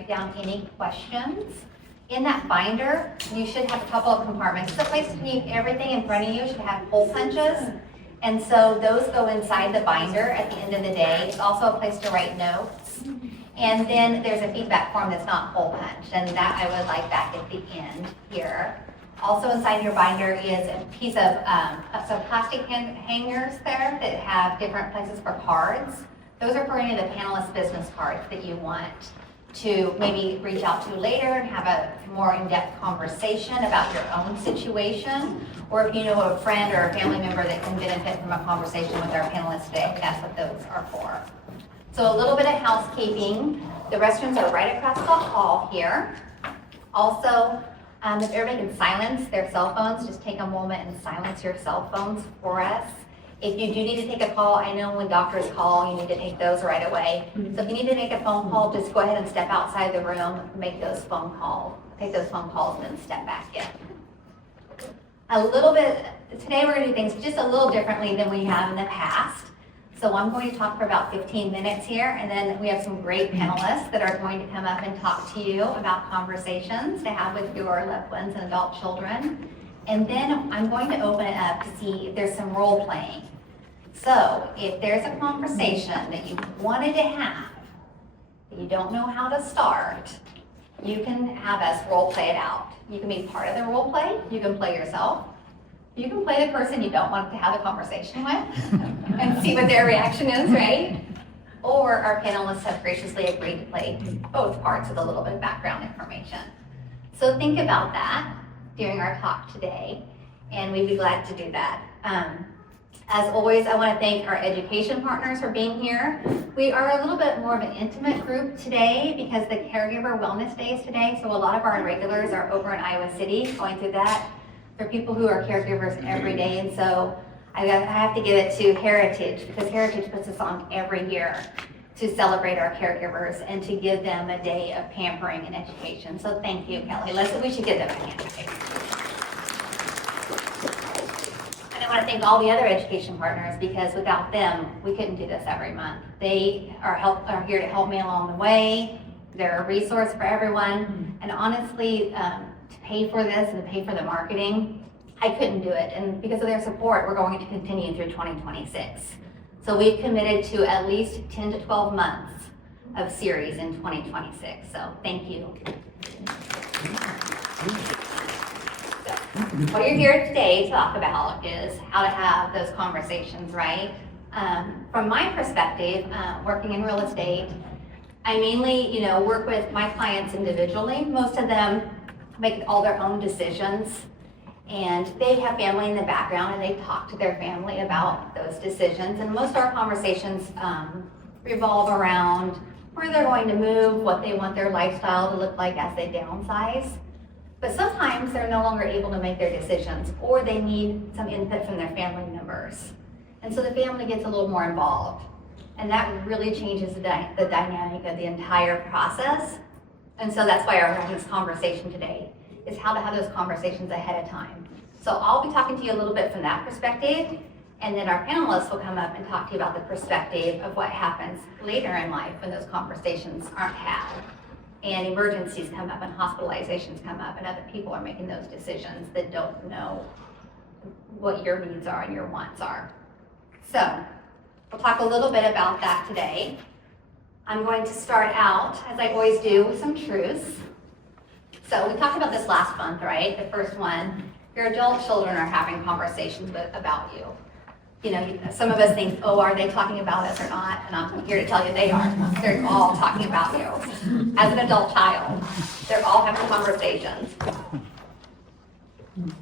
write down any questions. In that binder, you should have a couple of compartments. It's a place to keep everything in front of you. You should have hole punches. And so those go inside the binder at the end of the day. It's also a place to write notes. And then there's a feedback form that's not hole punched, and that I would like back at the end here. Also inside your binder is a piece of some plastic hangers there that have different places for cards. Those are for any of the panelist business cards that you want to maybe reach out to later and have a more in-depth conversation about your own situation, or if you know a friend or a family member that can benefit from a conversation with our panelists today, that's what those are for. So a little bit of housekeeping. The restrooms are right across the hall here. Also, if everybody can silence their cell phones, just take a moment and silence your cell phones for us. If you do need to take a call, I know when doctors call, you need to take those right away. So if you need to make a phone call, just go ahead and step outside the room, make those phone calls, take those phone calls, and then step back in. A little bit, today we're going to do things just a little differently than we have in the past. So I'm going to talk for about 15 minutes here, and then we have some great panelists that are going to come up and talk to you about conversations to have with your loved ones and adult children. And then I'm going to open it up to see if there's some role playing. So if there's a conversation that you wanted to have, that you don't know how to start, you can have us role play it out. You can be part of the role play, you can play yourself, you can play the person you don't want to have a conversation with and see what their reaction is, right? Or our panelists have graciously agreed to play both parts with a little bit of background information. So think about that during our talk today, and we'd be glad to do that. As always, I want to thank our education partners for being here. We are a little bit more of an intimate group today because the Caregiver Wellness Day is today, so a lot of our regulars are over in Iowa City going through that. For people who are caregivers every day, and so I have to give it to Heritage, because Heritage puts us on every year to celebrate our caregivers and to give them a day of pampering and education. So thank you, Kelly. We should give them a hand. And I want to thank all the other education partners, because without them, we couldn't do this every month. They are here to help me along the way. They're a resource for everyone. And honestly, to pay for this and to pay for the marketing, I couldn't do it. And because of their support, we're going to continue through 2026. So we've committed to at least 10 to 12 months of series in 2026. So thank you. So what you're here today to talk about is how to have those conversations, right? From my perspective, working in real estate, I mainly, work with my clients individually. Most of them make all their own decisions, and they have family in the background, and they talk to their family about those decisions. And most of our conversations revolve around where they're going to move, what they want their lifestyle to look like as they downsize. But sometimes they're no longer able to make their decisions, or they need some input from their family members. And so the family gets a little more involved. And that really changes the dynamic of the entire process. And so that's why we're having this conversation today, is how to have those conversations ahead of time. So I'll be talking to you a little bit from that perspective, and then our panelists will come up and talk to you about the perspective of what happens later in life when those conversations aren't had, and emergencies come up and hospitalizations come up, and other people are making those decisions that don't know what your needs are and your wants are. So we'll talk a little bit about that today. I'm going to start out, as I always do, with some truths. So we talked about this last month, right? The first one, your adult children are having conversations about you. Some of us think, oh, are they talking about us or not? And I'm here to tell you they are. They're all talking about you. As an adult child, they're all having conversations.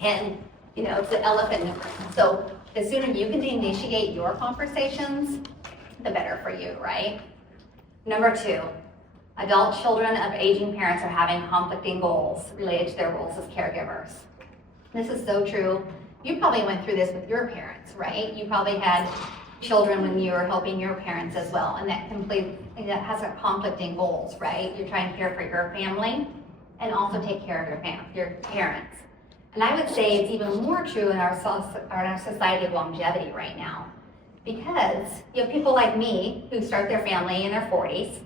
And, it's the elephant in the room. So the sooner you can initiate your conversations, the better for you, right? Number 2, adult children of aging parents are having conflicting goals related to their roles as caregivers. This is so true. You probably went through this with your parents, right? You probably had children when you were helping your parents as well, and that has a conflicting goals, right? You're trying to care for your family and also take care of your parents. And I would say it's even more true in our society of longevity right now, because you have people like me who start their family in their 40s.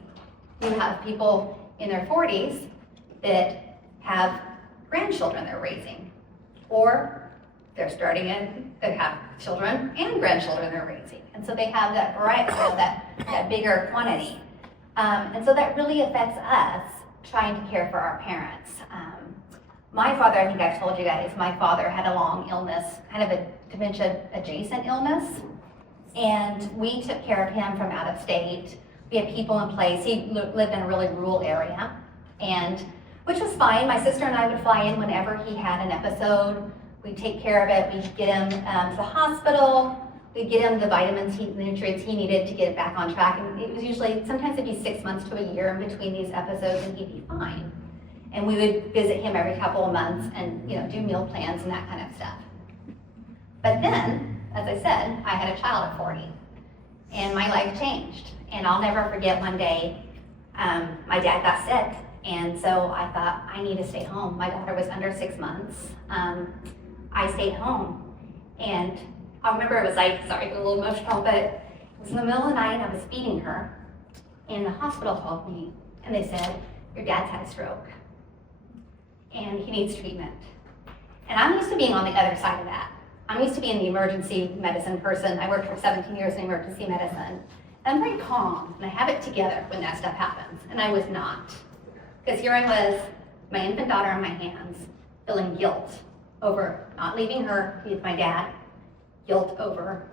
You have people in their 40s that have grandchildren they're raising, or they're starting in, they have children and grandchildren they're raising. And so they have that variety, that bigger quantity. And so that really affects us trying to care for our parents. My father, I think I've told you guys, my father had a long illness, kind of a dementia adjacent illness. And we took care of him from out of state. We had people in place. He lived in a really rural area, and which was fine. My sister and I would fly in whenever he had an episode. We'd take care of it. We'd get him to the hospital. We'd get him the vitamins, the nutrients he needed to get it back on track. And it was usually, sometimes it'd be 6 months to a year in between these episodes, and he'd be fine. And we would visit him every couple of months and do meal plans and that kind of stuff. But then, as I said, I had a child at 40, and my life changed. And I'll never forget one day, my dad got sick, and so I thought, I need to stay home. My daughter was under 6 months. I stayed home, and I remember it was like, sorry, a little emotional, but it was in the middle of the night, I was feeding her, and the hospital called me, and they said, your dad's had a stroke, and he needs treatment. And I'm used to being on the other side of that. I'm used to being the emergency medicine person. I worked for 17 years in emergency medicine. And I'm very calm, and I have it together when that stuff happens, and I was not. Because here I was, my infant daughter in my hands, feeling guilt over not leaving her with my dad, guilt over,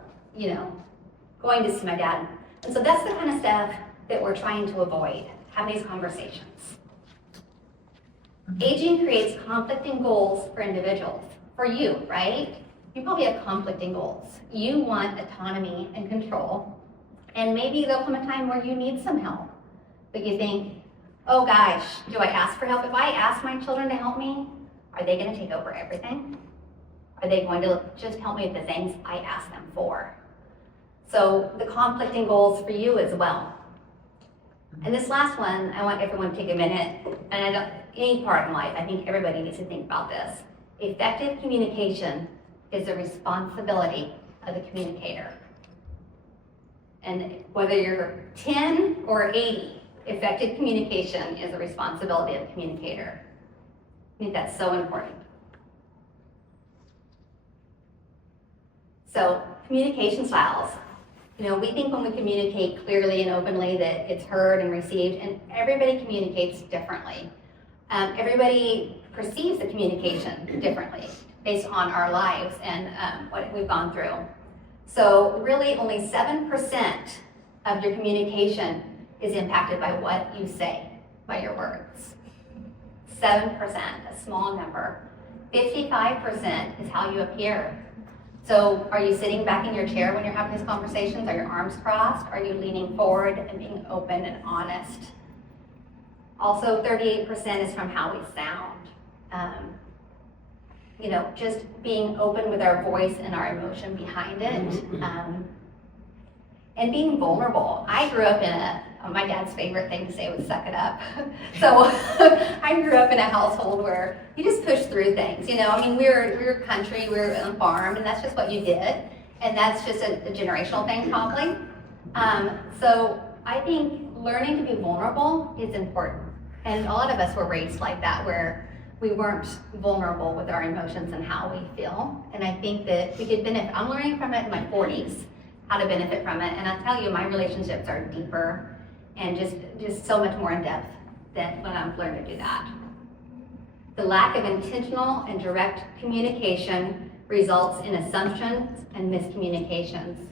going to see my dad. And so that's the kind of stuff that we're trying to avoid, having these conversations. Aging creates conflicting goals for individuals. For you, right? You probably have conflicting goals. You want autonomy and control, and maybe there'll come a time where you need some help. But you think, oh gosh, do I ask for help? If I ask my children to help me, are they gonna take over everything? Are they going to just help me with the things I ask them for? So the conflicting goals for you as well. And this last one, I want everyone to take a minute, and any part in life, I think everybody needs to think about this. Effective communication is the responsibility of the communicator. And whether you're 10 or 80, effective communication is the responsibility of the communicator. I think that's so important. So, communication styles. We think when we communicate clearly and openly that it's heard and received, and everybody communicates differently. Everybody perceives the communication differently based on our lives and what we've gone through. So really only 7% of your communication is impacted by what you say, by your words. 7%, a small number. 55% is how you appear. So are you sitting back in your chair when you're having these conversations? Are your arms crossed? Are you leaning forward and being open and honest? Also, 38% is from how we sound. Just being open with our voice and our emotion behind it. And being vulnerable. I grew up in my dad's favorite thing to say was suck it up. So I grew up in a household where you just push through things. We were country, we were on a farm, and that's just what you did. And that's just a generational thing probably. So I think learning to be vulnerable is important. And a lot of us were raised like that, where we weren't vulnerable with our emotions and how we feel. And I think that we could benefit. I'm learning from it in my 40s, how to benefit from it. And I'll tell you, my relationships are deeper and just so much more in depth than when I've learned to do that. The lack of intentional and direct communication results in assumptions and miscommunications.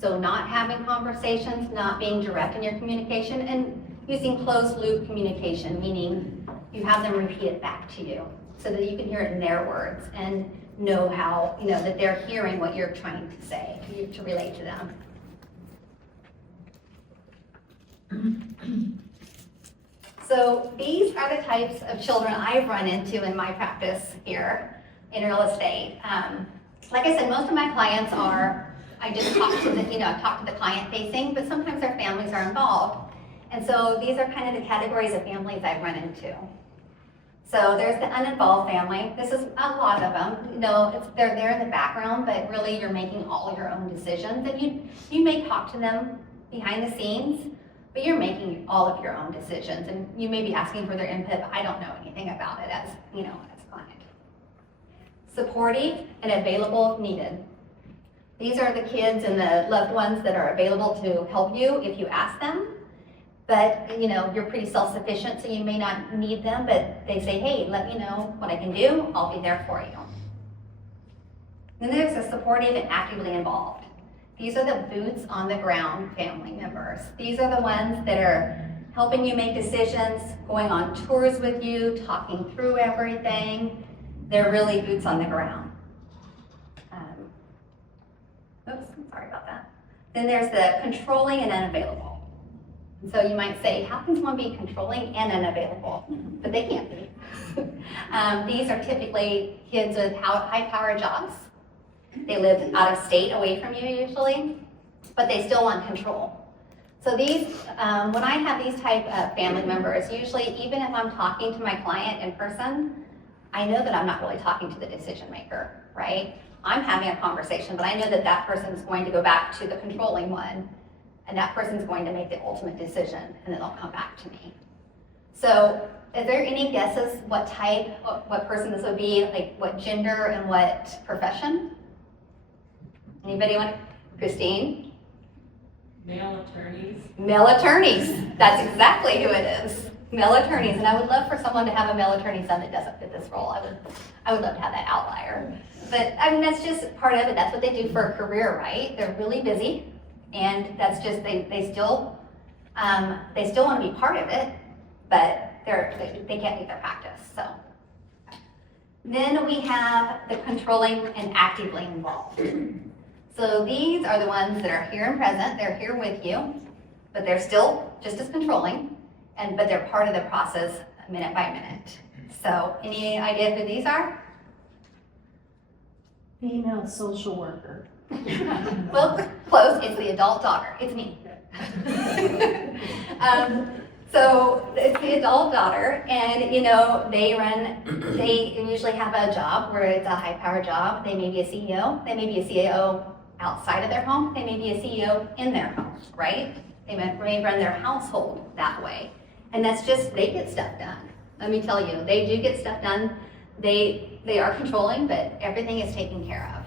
So not having conversations, not being direct in your communication, and using closed loop communication, meaning you have them repeat it back to you so that you can hear it in their words and know how, that they're hearing what you're trying to say to relate to them. So these are the types of children I've run into in my practice here in real estate. Like I said, most of my clients I just talk to the client facing, but sometimes their families are involved. And so these are kind of the categories of families I've run into. So there's the uninvolved family. This is a lot of them. They're there in the background, but really you're making all your own decisions. And you may talk to them behind the scenes, but you're making all of your own decisions, and you may be asking for their input, but I don't know anything about it as, as a client. Supportive and available if needed. These are the kids and the loved ones that are available to help you if you ask them, but you're pretty self-sufficient, so you may not need them, but they say, hey, let me know what I can do, I'll be there for you. Then there's the supportive and actively involved. These are the boots on the ground family members. These are the ones that are helping you make decisions, going on tours with you, talking through everything. They're really boots on the ground. Sorry about that. Then there's the controlling and unavailable. And so you might say, how can someone be controlling and unavailable? But they can't be. These are typically kids with high-power jobs. They live out of state away from you usually, but they still want control. So these, when I have these type of family members, usually even if I'm talking to my client in person, I know that I'm not really talking to the decision maker, right? I'm having a conversation, but I know that that person is going to go back to the controlling one, and that person's going to make the ultimate decision, and then they'll come back to me. So, is there any guesses what type, what person this would be, like what gender and what profession? Anybody want? Christine? Male attorneys. Male attorneys. That's exactly who it is. Male attorneys, and I would love for someone to have a male attorney son that doesn't fit this role. I would love to have that outlier. But I mean, that's just part of it. That's what they do for a career, right? They're really busy, and that's just they still want to be part of it, but they can't leave their practice. So then we have the controlling and actively involved. So these are the ones that are here and present. They're here with you, but they're still just as controlling, but they're part of the process minute by minute. So any idea who these are? Female social worker. Well, close. It's the adult daughter. It's me. So it's the adult daughter, and they usually have a job where it's a high-powered job. They may be a CEO. They may be a CEO outside of their home. They may be a CEO in their home, right? They may run their household that way. And that's just, they get stuff done. Let me tell you, they do get stuff done. They are controlling, but everything is taken care of.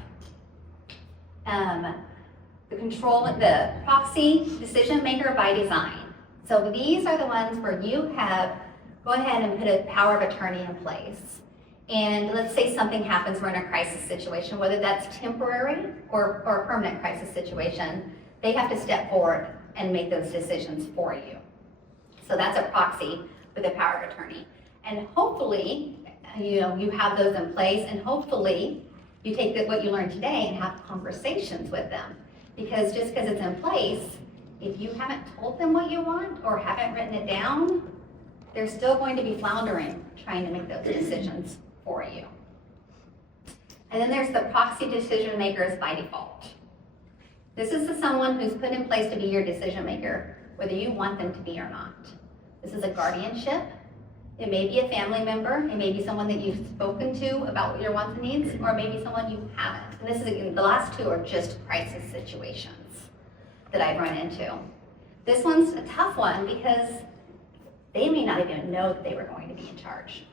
The proxy decision maker by design. So these are the ones where you have, go ahead and put a power of attorney in place. And let's say something happens, we're in a crisis situation, whether that's temporary or a permanent crisis situation, they have to step forward and make those decisions for you. So that's a proxy with a power of attorney. And hopefully, you have those in place, and hopefully you take what you learned today and have conversations with them. Because just because it's in place, if you haven't told them what you want or haven't written it down, they're still going to be floundering trying to make those decisions for you. And then there's the proxy decision makers by default. This is someone who's put in place to be your decision maker, whether you want them to be or not. This is a guardianship. It may be a family member, it may be someone that you've spoken to about what your wants and needs, or maybe someone you haven't. And this is, the last two are just crisis situations that I've run into. This one's a tough one because they may not even know that they were going to be in charge.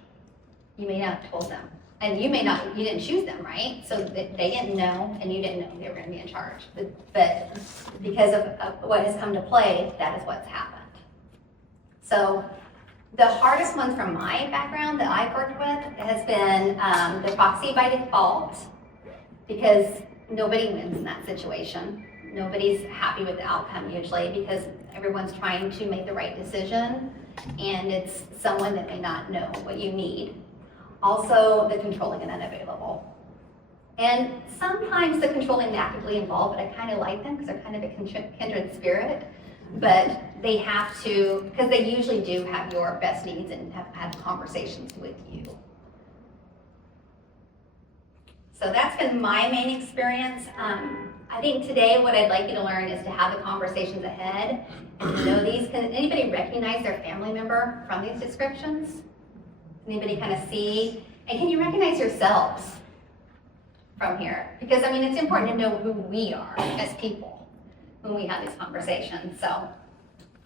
You may not have told them. And you didn't choose them, right? So they didn't know, and you didn't know they were going to be in charge. But because of what has come to play, that is what's happened. So the hardest ones from my background that I've worked with has been the proxy by default, because nobody wins in that situation. Nobody's happy with the outcome usually because everyone's trying to make the right decision, and it's someone that may not know what you need. Also, the controlling and unavailable. And sometimes the controlling and actively involved, but I kind of like them because they're kind of a kindred spirit. But they have to, because they usually do have your best needs and have had conversations with you. So that's been my main experience. I think today what I'd like you to learn is to have the conversations ahead and to know these. Can anybody recognize their family member from these descriptions? Anybody kind of see? And can you recognize yourselves from here? Because I mean, it's important to know who we are as people when we have these conversations. So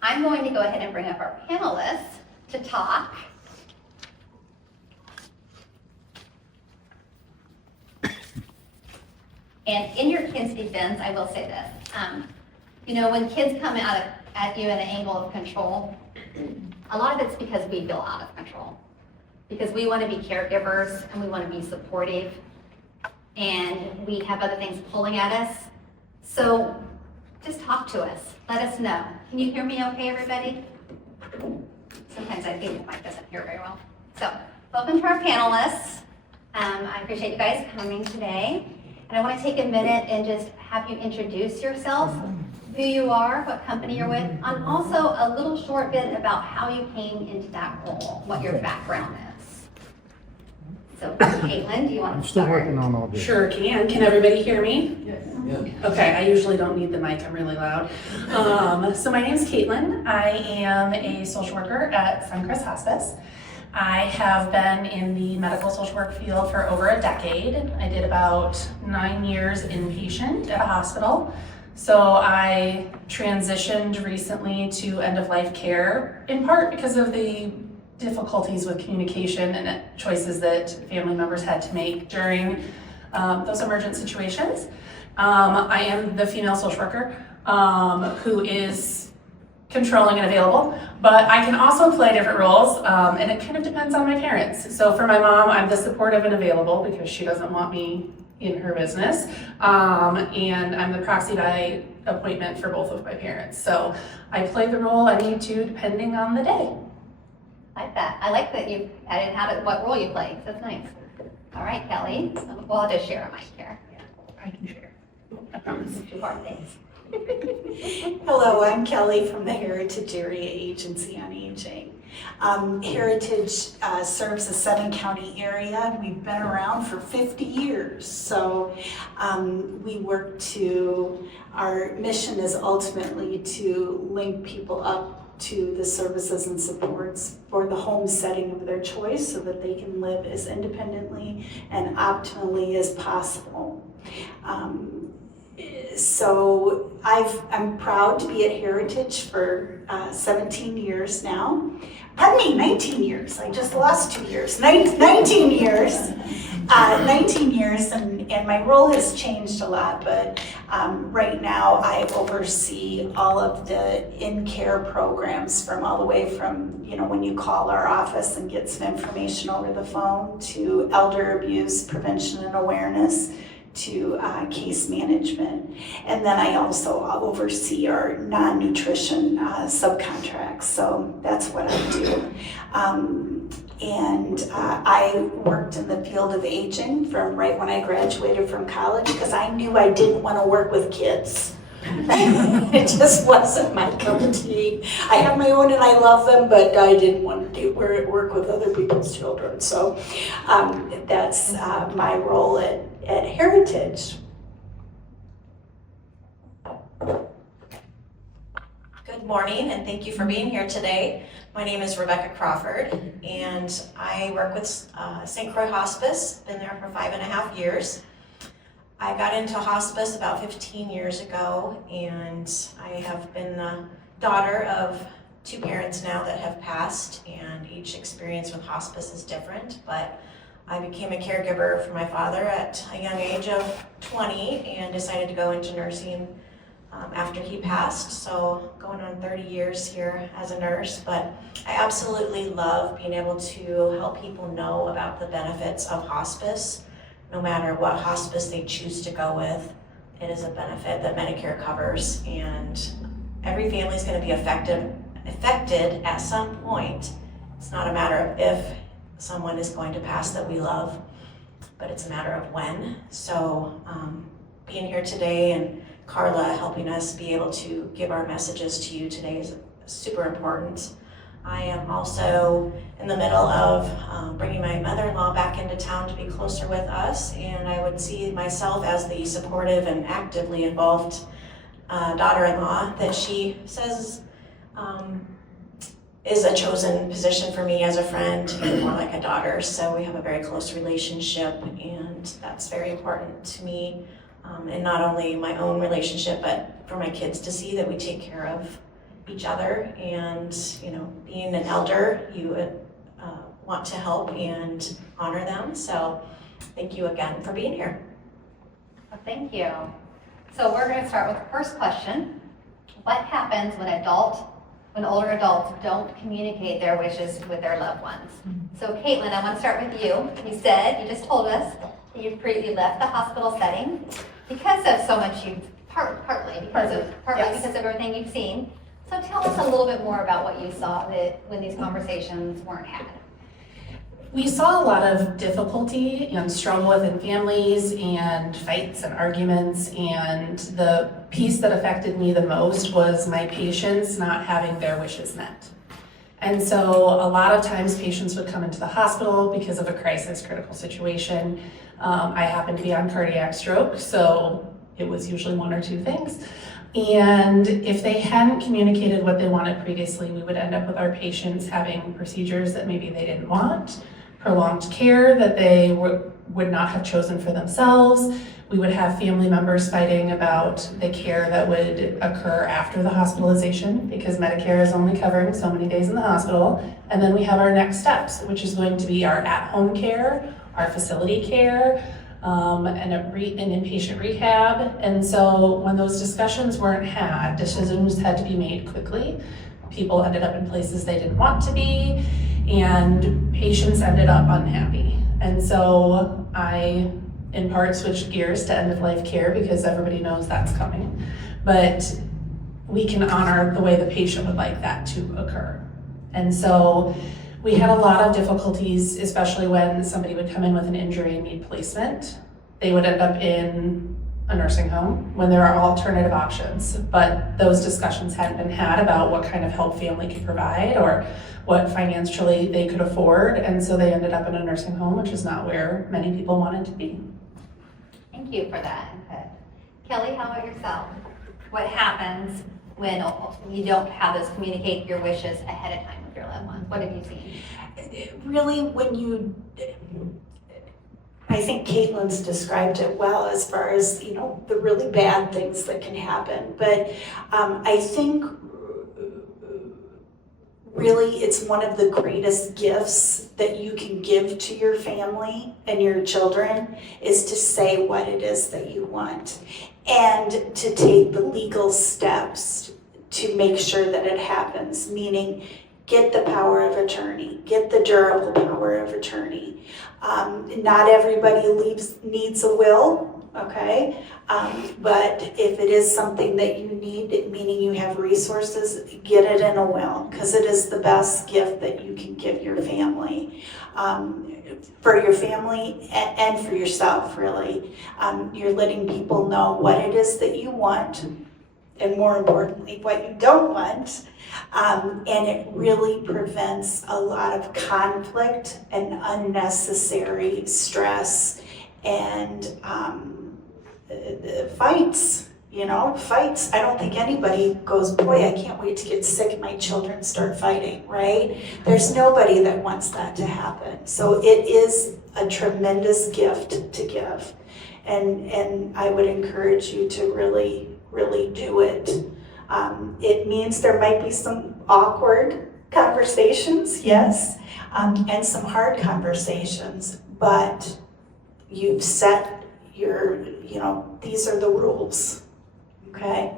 I'm going to go ahead and bring up our panelists to talk. And in your kids' defense, I will say this. When kids come at you at an angle of control, a lot of it's because we feel out of control. Because we want to be caregivers and we want to be supportive. And we have other things pulling at us. So just talk to us. Let us know. Can you hear me okay, everybody? Sometimes I think the mic doesn't hear very well. So welcome to our panelists. I appreciate you guys coming today. And I want to take a minute and just have you introduce yourself, who you are, what company you're with, and also a little short bit about how you came into that role, what your background is. So Caitlin, do you want I'm to still start? working on all this. Sure can. Can everybody hear me? Yes. Okay, I usually don't need the mic, I'm really loud. So my name's Caitlin. I am a social worker at Suncrest Hospice. I have been in the medical social work field for over a decade. I did about 9 years inpatient at a hospital. So I transitioned recently to end-of-life care, in part because of the difficulties with communication and choices that family members had to make during those emergent situations. I am the female social worker who is controlling and available, but I can also play different roles, and it kind of depends on my parents. So for my mom, I'm the supportive and available because she doesn't want me in her business, and I'm the proxy by appointment for both of my parents. So I play the role I need to depending on the day. I like that. I like that you added what role you play. That's nice. All right, Kelly. Well, I'll just share a mic here. I can share. I promise. 2 hard things. Hello, I'm Kelly from the Heritage Area Agency on Aging. Heritage serves the 7-county area. We've been around for 50 years. So we work our mission is ultimately to link people up to the services and supports for the home setting of their choice so that they can live as independently and optimally as possible. So I'm proud to be at Heritage for 17 years now. Pardon me, 19 years. I just lost 2 years. 19 years. 19 years, and my role has changed a lot, but right now I oversee all of the in-care programs from all the way from, when you call our office and get some information over the phone to elder abuse prevention and awareness, to case management. And then I also oversee our non-nutrition subcontracts, so that's what I do. I worked in the field of aging from right when I graduated from college because I knew I didn't want to work with kids. It just wasn't my cup of tea. I have my own and I love them, but I didn't want to work with other people's children. So that's my role at Heritage. Good morning, and thank you for being here today. My name is Rebecca Crawford, and I work with St. Croix Hospice. Been there for 5.5 years. I got into hospice about 15 years ago, and I have been the daughter of 2 parents now that have passed, and each experience with hospice is different, but I became a caregiver for my father at a young age of 20 and decided to go into nursing after he passed, so going on 30 years here as a nurse. But I absolutely love being able to help people know about the benefits of hospice. No matter what hospice they choose to go with, it is a benefit that Medicare covers, and every family is going to be affected at some point. It's not a matter of if someone is going to pass that we love, but it's a matter of when. So being here today and Carla helping us be able to give our messages to you today is super important. I am also in the middle of bringing my mother-in-law back into town to be closer with us, and I would see myself as the supportive and actively involved daughter-in-law that she says is a chosen position for me as a friend and more like a daughter. So we have a very close relationship, and that's very important to me. And not only my own relationship, but for my kids to see that we take care of each other, and being an elder, you want to help and honor them. So thank you again for being here. Well, thank you. So we're going to start with the first question. What happens when older adults don't communicate their wishes with their loved ones? So Caitlin, I want to start with you. You just told us that you left the hospital setting because of so much partly because of everything you've seen. So tell us a little bit more about what you saw when these conversations weren't had. We saw a lot of difficulty and struggle within families and fights and arguments, and the piece that affected me the most was my patients not having their wishes met. And so a lot of times patients would come into the hospital because of a crisis, critical situation. I happened to be on cardiac stroke, so it was usually one or two things. And if they hadn't communicated what they wanted previously, we would end up with our patients having procedures that maybe they didn't want, prolonged care that they would not have chosen for themselves. We would have family members fighting about the care that would occur after the hospitalization, because Medicare is only covering so many days in the hospital. And then we have our next steps, which is going to be our at-home care, our facility care, and an inpatient rehab. And so when those discussions weren't had, decisions had to be made quickly. People ended up in places they didn't want to be, and patients ended up unhappy. And so I, in part, switched gears to end-of-life care because everybody knows that's coming. But we can honor the way the patient would like that to occur. And so we had a lot of difficulties, especially when somebody would come in with an injury and need placement. They would end up in a nursing home when there are alternative options, but those discussions hadn't been had about what kind of help family could provide or what financially they could afford, and so they ended up in a nursing home, which is not where many people wanted to be. Thank you for that input. Kelly, how about yourself? What happens when you don't have those communicate your wishes ahead of time with your loved ones? What have you seen? Really, I think Caitlin's described it well as far as, the really bad things that can happen. But I think really it's one of the greatest gifts that you can give to your family and your children is to say what it is that you want and to take the legal steps to make sure that it happens, meaning get the power of attorney, get the durable power of attorney. Not everybody needs a will, okay? But if it is something that you need, meaning you have resources, get it in a will, because it is the best gift that you can give your family. For your family and for yourself, really. You're letting people know what it is that you want, and more importantly, what you don't want. And it really prevents a lot of conflict and unnecessary stress and fights, fights. I don't think anybody goes, boy, I can't wait to get sick and my children start fighting, right? There's nobody that wants that to happen. So it is a tremendous gift to give. And I would encourage you to really, really do it. It means there might be some awkward conversations, yes, and some hard conversations, but you've set these are the rules, okay?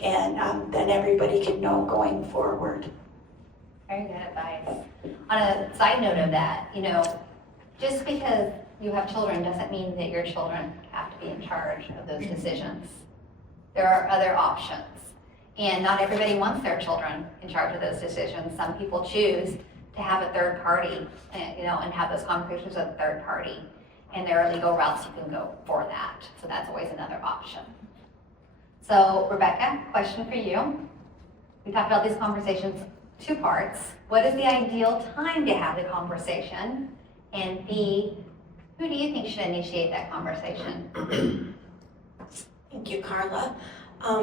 And then everybody can know going forward. Very good advice. On a side note of that, just because you have children doesn't mean that your children have to be in charge of those decisions. There are other options. And not everybody wants their children in charge of those decisions. Some people choose to have a third party, and have those conversations with a third party. And there are legal routes you can go for that. So that's always another option. So Rebecca, question for you. We talked about these conversations, two parts. What is the ideal time to have the conversation? And B, who do you think should initiate that conversation? Thank you, Carla.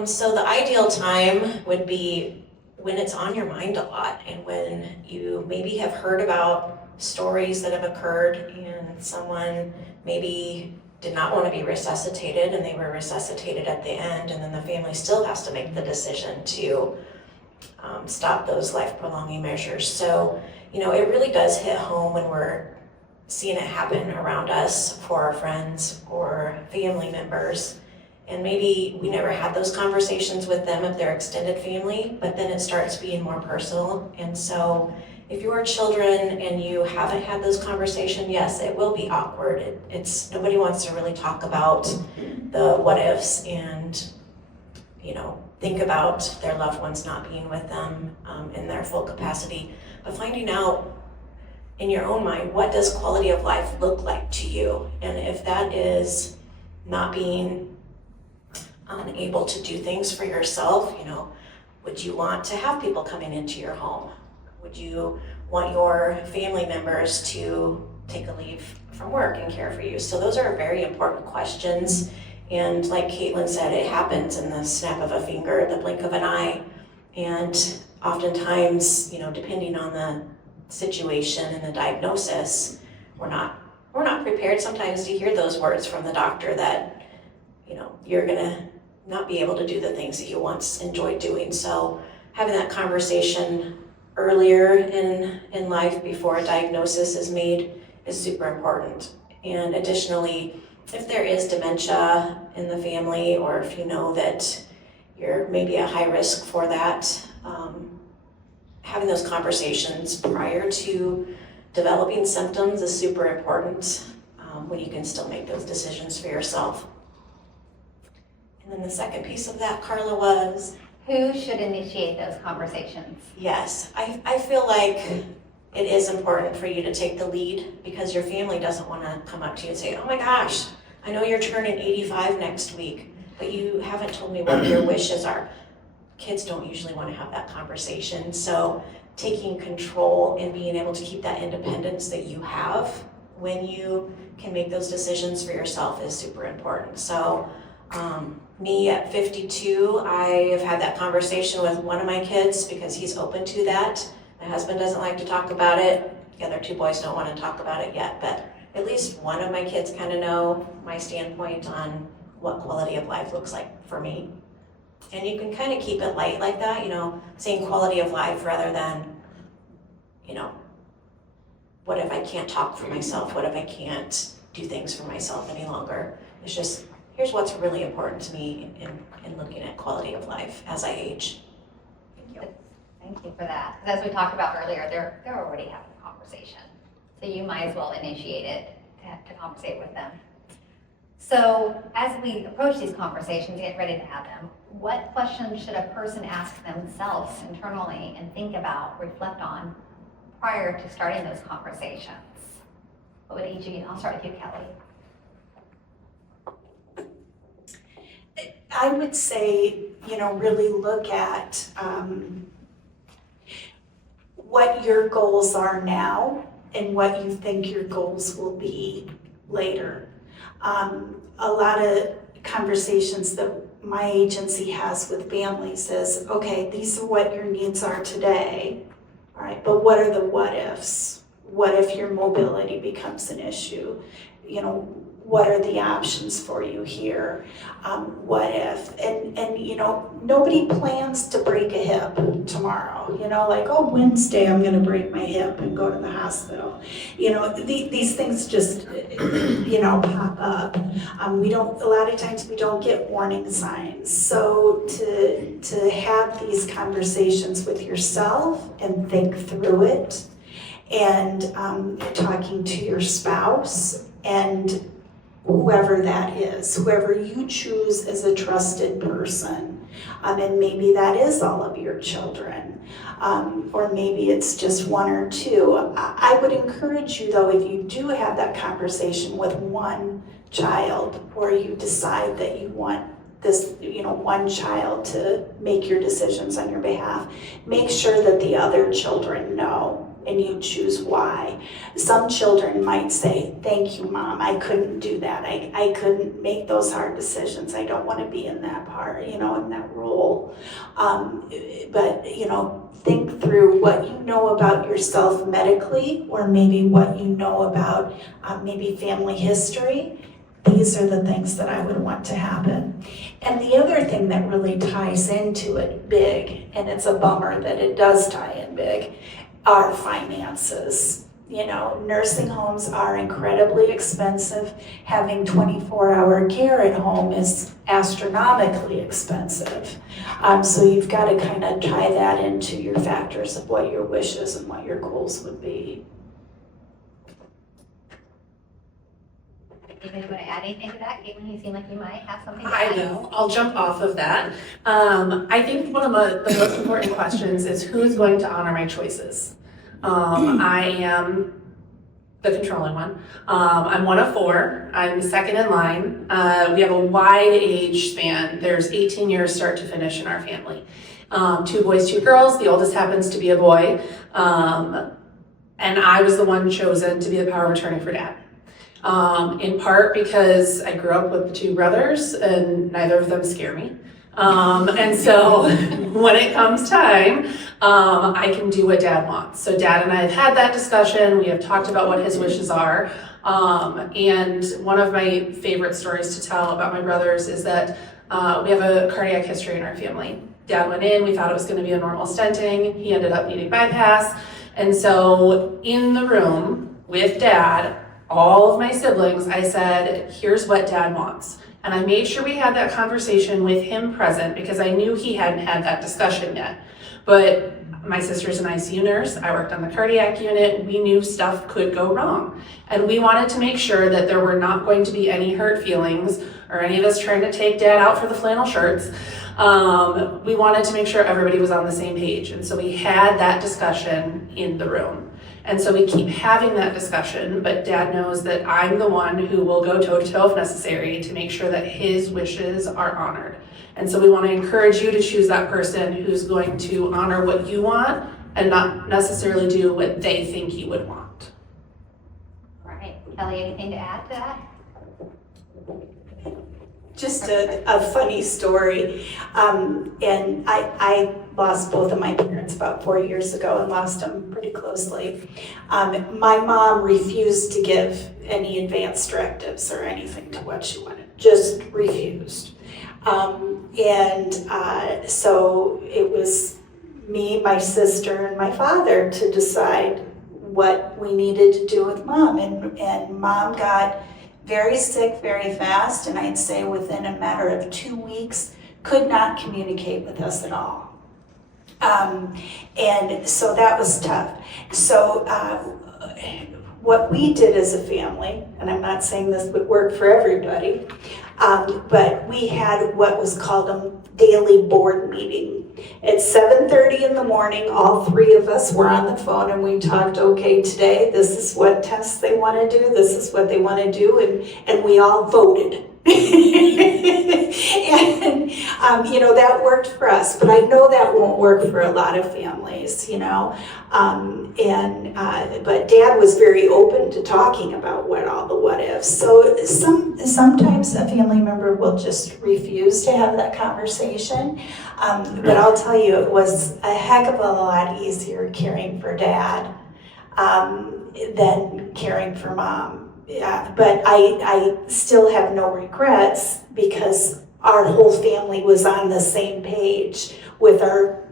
So the ideal time would be when it's on your mind a lot and when you maybe have heard about stories that have occurred and someone maybe did not want to be resuscitated and they were resuscitated at the end, and then the family still has to make the decision to stop those life-prolonging measures. So, it really does hit home when we're seeing it happen around us for our friends or family members. And maybe we never had those conversations with them if they're extended family, but then it starts being more personal. And so if you are children and you haven't had those conversations, yes, it will be awkward. It's nobody wants to really talk about the what ifs and, think about their loved ones not being with them in their full capacity. But finding out in your own mind, what does quality of life look like to you? And if that is not being unable to do things for yourself, would you want to have people coming into your home? Would you want your family members to take a leave from work and care for you? So those are very important questions. And like Caitlin said, it happens in the snap of a finger, the blink of an eye. And oftentimes, depending on the situation and the diagnosis, we're not prepared sometimes to hear those words from the doctor that, you're gonna not be able to do the things that you once enjoyed doing. So having that conversation earlier in life before a diagnosis is made is super important. And additionally, if there is dementia in the family, or if you know that you're maybe at high risk for that, having those conversations prior to developing symptoms is super important when you can still make those decisions for yourself. And then the second piece of that, Carla, was? Who should initiate those conversations? Yes, I feel like it is important for you to take the lead, because your family doesn't want to come up to you and say, oh my gosh, I know you're turning 85 next week, but you haven't told me what your wishes are. Kids don't usually want to have that conversation. So taking control and being able to keep that independence that you have when you can make those decisions for yourself is super important. So me at 52, I have had that conversation with one of my kids because he's open to that. My husband doesn't like to talk about it. The other two boys don't want to talk about it yet, but at least one of my kids kind of know my standpoint on what quality of life looks like for me. And you can kind of keep it light like that, saying quality of life rather than, what if I can't talk for myself? What if I can't do things for myself any longer? It's just, here's what's really important to me in looking at quality of life as I age. Thank you. Thank you for that. As we talked about earlier, they're already having a conversation. So you might as well initiate it to conversate with them. So as we approach these conversations, get ready to have them, what questions should a person ask themselves internally and think about, reflect on prior to starting those conversations? What would each of you, I'll start with you, Kelly. I would say, really look at what your goals are now and what you think your goals will be later. A lot of conversations that my agency has with families is, okay, these are what your needs are today, all right, but what are the what ifs? What if your mobility becomes an issue? What are the options for you here? What if? And nobody plans to break a hip tomorrow. Like, oh, Wednesday I'm gonna break my hip and go to the hospital. These things just, pop up. A lot of times we don't get warning signs. So to have these conversations with yourself and think through it, and talking to your spouse and whoever that is, whoever you choose as a trusted person. And maybe that is all of your children, or maybe it's just one or two. I would encourage you, though, if you do have that conversation with one child, or you decide that you want this, one child to make your decisions on your behalf, make sure that the other children know. And you choose why. Some children might say, thank you, Mom, I couldn't do that. I couldn't make those hard decisions. I don't want to be in that part, in that role. But think through what you know about yourself medically, or maybe what you know about maybe family history, these are the things that I would want to happen. And the other thing that really ties into it big, and it's a bummer that it does tie in big, are finances. You know, nursing homes are incredibly expensive. Having 24-hour care at home is astronomically expensive. So you've got to kind of tie that into your factors of what your wishes and what your goals would be. Anybody want to add anything to that? Caitlin, you seem like you might have something to I add. will. I'll jump off of that. I think one of the most important questions is who's going to honor my choices. I am the controlling one. I'm one of 4. I'm second in line. We have a wide age span. There's 18 years start to finish in our family. 2 boys, 2 girls. The oldest happens to be a boy. And I was the one chosen to be the power of attorney for Dad. In part because I grew up with 2 brothers and neither of them scare me. And so when it comes time, I can do what Dad wants. So Dad and I have had that discussion. We have talked about what his wishes are. And one of my favorite stories to tell about my brothers is that we have a cardiac history in our family. Dad went in, we thought it was going to be a normal stenting. He ended up needing bypass. And so in the room with Dad, all of my siblings, I said, here's what Dad wants. And I made sure we had that conversation with him present because I knew he hadn't had that discussion yet. But my sister's an ICU nurse. I worked on the cardiac unit. We knew stuff could go wrong. And we wanted to make sure that there were not going to be any hurt feelings or any of us trying to take Dad out for the flannel shirts. We wanted to make sure everybody was on the same page. And so we had that discussion in the room. And so we keep having that discussion, but Dad knows that I'm the one who will go toe-to-toe if necessary to make sure that his wishes are honored. And so we want to encourage you to choose that person who's going to honor what you want and not necessarily do what they think you would want. All right. Kelly, anything to add to that? Just a funny story. And I lost both of my parents about 4 years ago and lost them pretty closely. My mom refused to give any advance directives or anything to what she wanted, just refused. So it was me, my sister, and my father to decide what we needed to do with Mom. And Mom got very sick very fast, and I'd say within a matter of 2 weeks, could not communicate with us at all. And so that was tough. So what we did as a family, and I'm not saying this would work for everybody, but we had what was called a daily board meeting. At 7:30 in the morning, all 3 of us were on the phone and we talked, okay, today, this is what tests they want to do, this is what they want to do, and we all voted. And, that worked for us, but I know that won't work for a lot of families, but Dad was very open to talking about all the what ifs. So sometimes a family member will just refuse to have that conversation. But I'll tell you, it was a heck of a lot easier caring for Dad than caring for Mom. Yeah, but I still have no regrets because our whole family was on the same page with our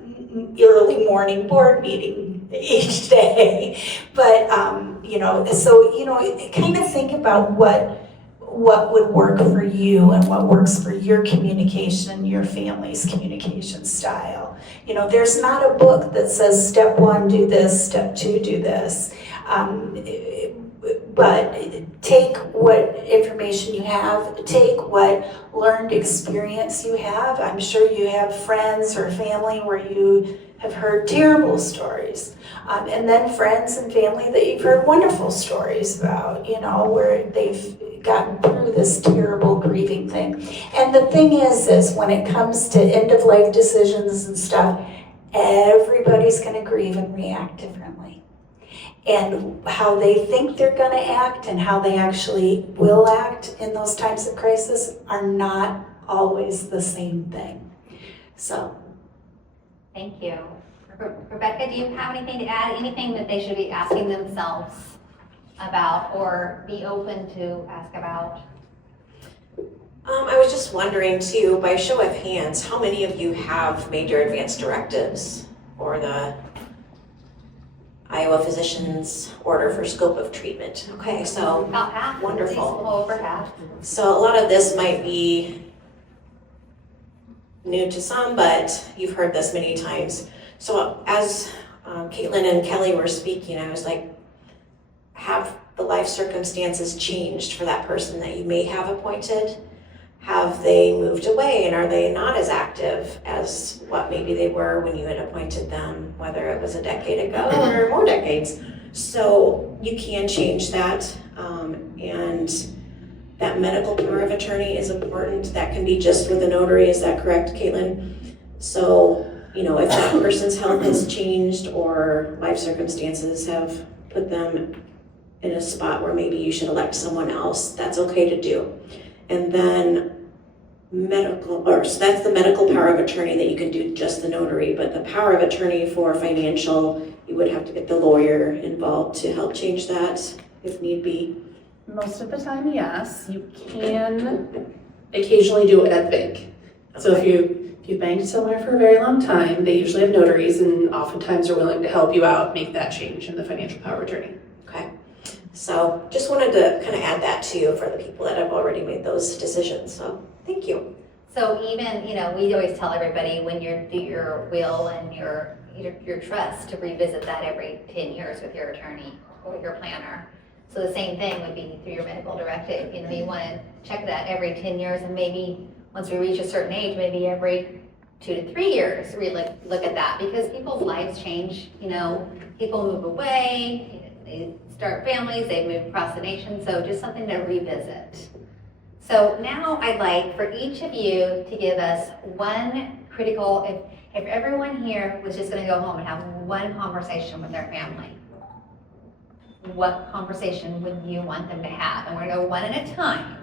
early morning board meeting each day. But, kind of think about what would work for you and what works for your communication and your family's communication style. There's not a book that says step 1, do this, step 2, do this. But take what information you have, take what learned experience you have. I'm sure you have friends or family where you have heard terrible stories. And then friends and family that you've heard wonderful stories about, where they've gotten through this terrible grieving thing. And the thing is when it comes to end-of-life decisions and stuff, everybody's going to grieve and react differently. And how they think they're going to act and how they actually will act in those times of crisis are not always the same thing. So. Thank you. Rebecca, do you have anything to add? Anything that they should be asking themselves about or be open to ask about? I was just wondering too, by show of hands, how many of you have made your advanced directives or the Iowa Physician's Order for Scope of Treatment? Okay, so About half. Wonderful. At least a little over half. So a lot of this might be new to some, but you've heard this many times. So as Caitlin and Kelly were speaking, I was like, have the life circumstances changed for that person that you may have appointed? Have they moved away and are they not as active as what maybe they were when you had appointed them, whether it was a decade ago or more decades? So you can change that, and that medical power of attorney is important. That can be just with a notary, is that correct, Caitlin? So, if that person's health has changed or life circumstances have put them in a spot where maybe you should elect someone else, that's okay to do. And then so that's the medical power of attorney that you can do just the notary, but the power of attorney for financial, you would have to get the lawyer involved to help change that if need be. Most of the time, yes. You can occasionally do it at the bank. So if you've banked somewhere for a very long time, they usually have notaries and oftentimes are willing to help you out make that change in the financial power of attorney. Okay. So just wanted to kind of add that to you for the people that have already made those decisions. So thank you. So even, we always tell everybody when you do your will and your trust to revisit that every 10 years with your attorney or your planner. So the same thing would be through your medical directive. You want to check that every 10 years and maybe once we reach a certain age, maybe every 2 to 3 years, look at that because people's lives change. People move away, they start families, they move across the nation. So just something to revisit. So now I'd like for each of you to give us one critical, if everyone here was just going to go home and have one conversation with their family, what conversation would you want them to have? And we're going to go one at a time.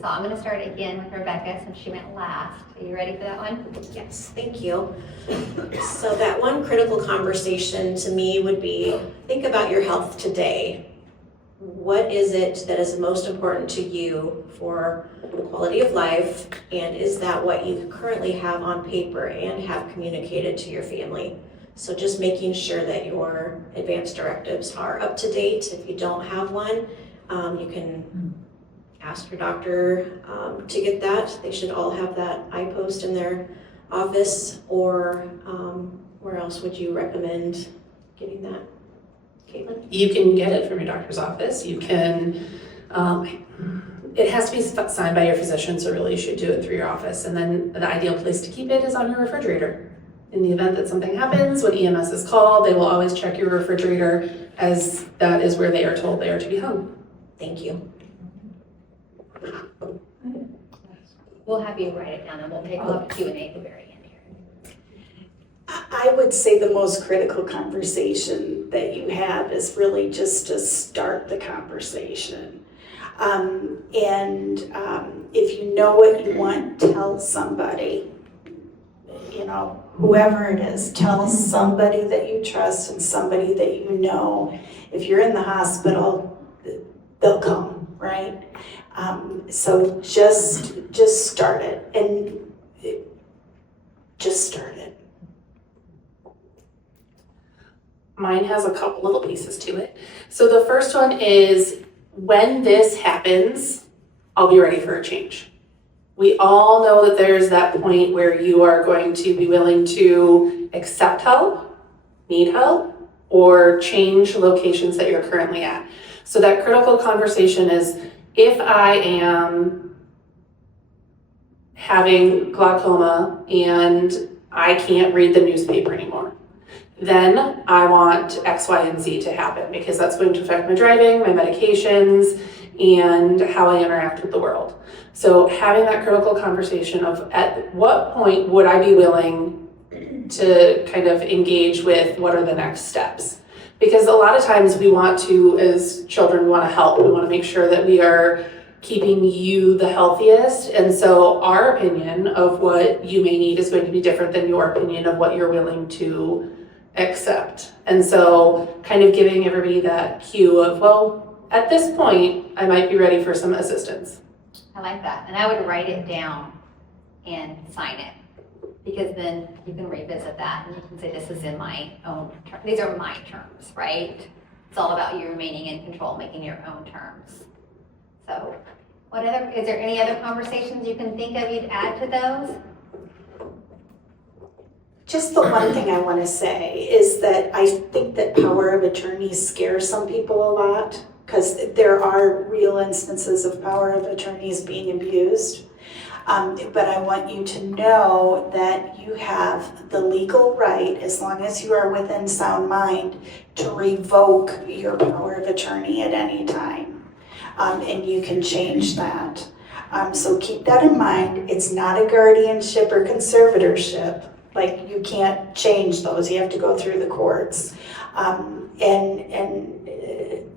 So I'm going to start again with Rebecca since she went last. Are you ready for that one? Yes, thank you. So that one critical conversation to me would be, think about your health today. What is it that is most important to you for quality of life? And is that what you currently have on paper and have communicated to your family? So just making sure that your advanced directives are up to date. If you don't have one, you can ask your doctor to get that. They should all have that iPost in their office, or where else would you recommend getting that, Caitlin? You can get it from your doctor's office. You can, it has to be signed by your physician, so really you should do it through your office. And then the ideal place to keep it is on your refrigerator. In the event that something happens, when EMS is called, they will always check your refrigerator as that is where they are told they are to be hung. Thank you. We'll have you write it down and we'll have a Q&A at the very end here. I would say the most critical conversation that you have is really just to start the conversation. If you know what you want, tell somebody. Whoever it is, tell somebody that you trust and somebody that you know. If you're in the hospital, they'll come, right? So just start it, and just start it. Mine has a couple little pieces to it. So the first one is, when this happens, I'll be ready for a change. We all know that there's that point where you are going to be willing to accept help, need help, or change locations that you're currently at. So that critical conversation is, if I am having glaucoma and I can't read the newspaper anymore, then I want X, Y, and Z to happen because that's going to affect my driving, my medications, and how I interact with the world. So having that critical conversation of at what point would I be willing to kind of engage with what are the next steps? Because a lot of times we want to, as children, we want to help. We want to make sure that we are keeping you the healthiest. And so our opinion of what you may need is going to be different than your opinion of what you're willing to accept. And so kind of giving everybody that cue of, well, at this point, I might be ready for some assistance. I like that. And I would write it down and sign it, because then you can revisit that and you can say, this is in my own, these are my terms, right? It's all about you remaining in control, making your own terms. So is there any other conversations you can think of you'd add to those? Just the one thing I want to say is that I think that power of attorney scares some people a lot, because there are real instances of power of attorneys being abused. But I want you to know that you have the legal right, as long as you are within sound mind, to revoke your power of attorney at any time. And you can change that. So keep that in mind. It's not a guardianship or conservatorship. Like, you can't change those. You have to go through the courts. And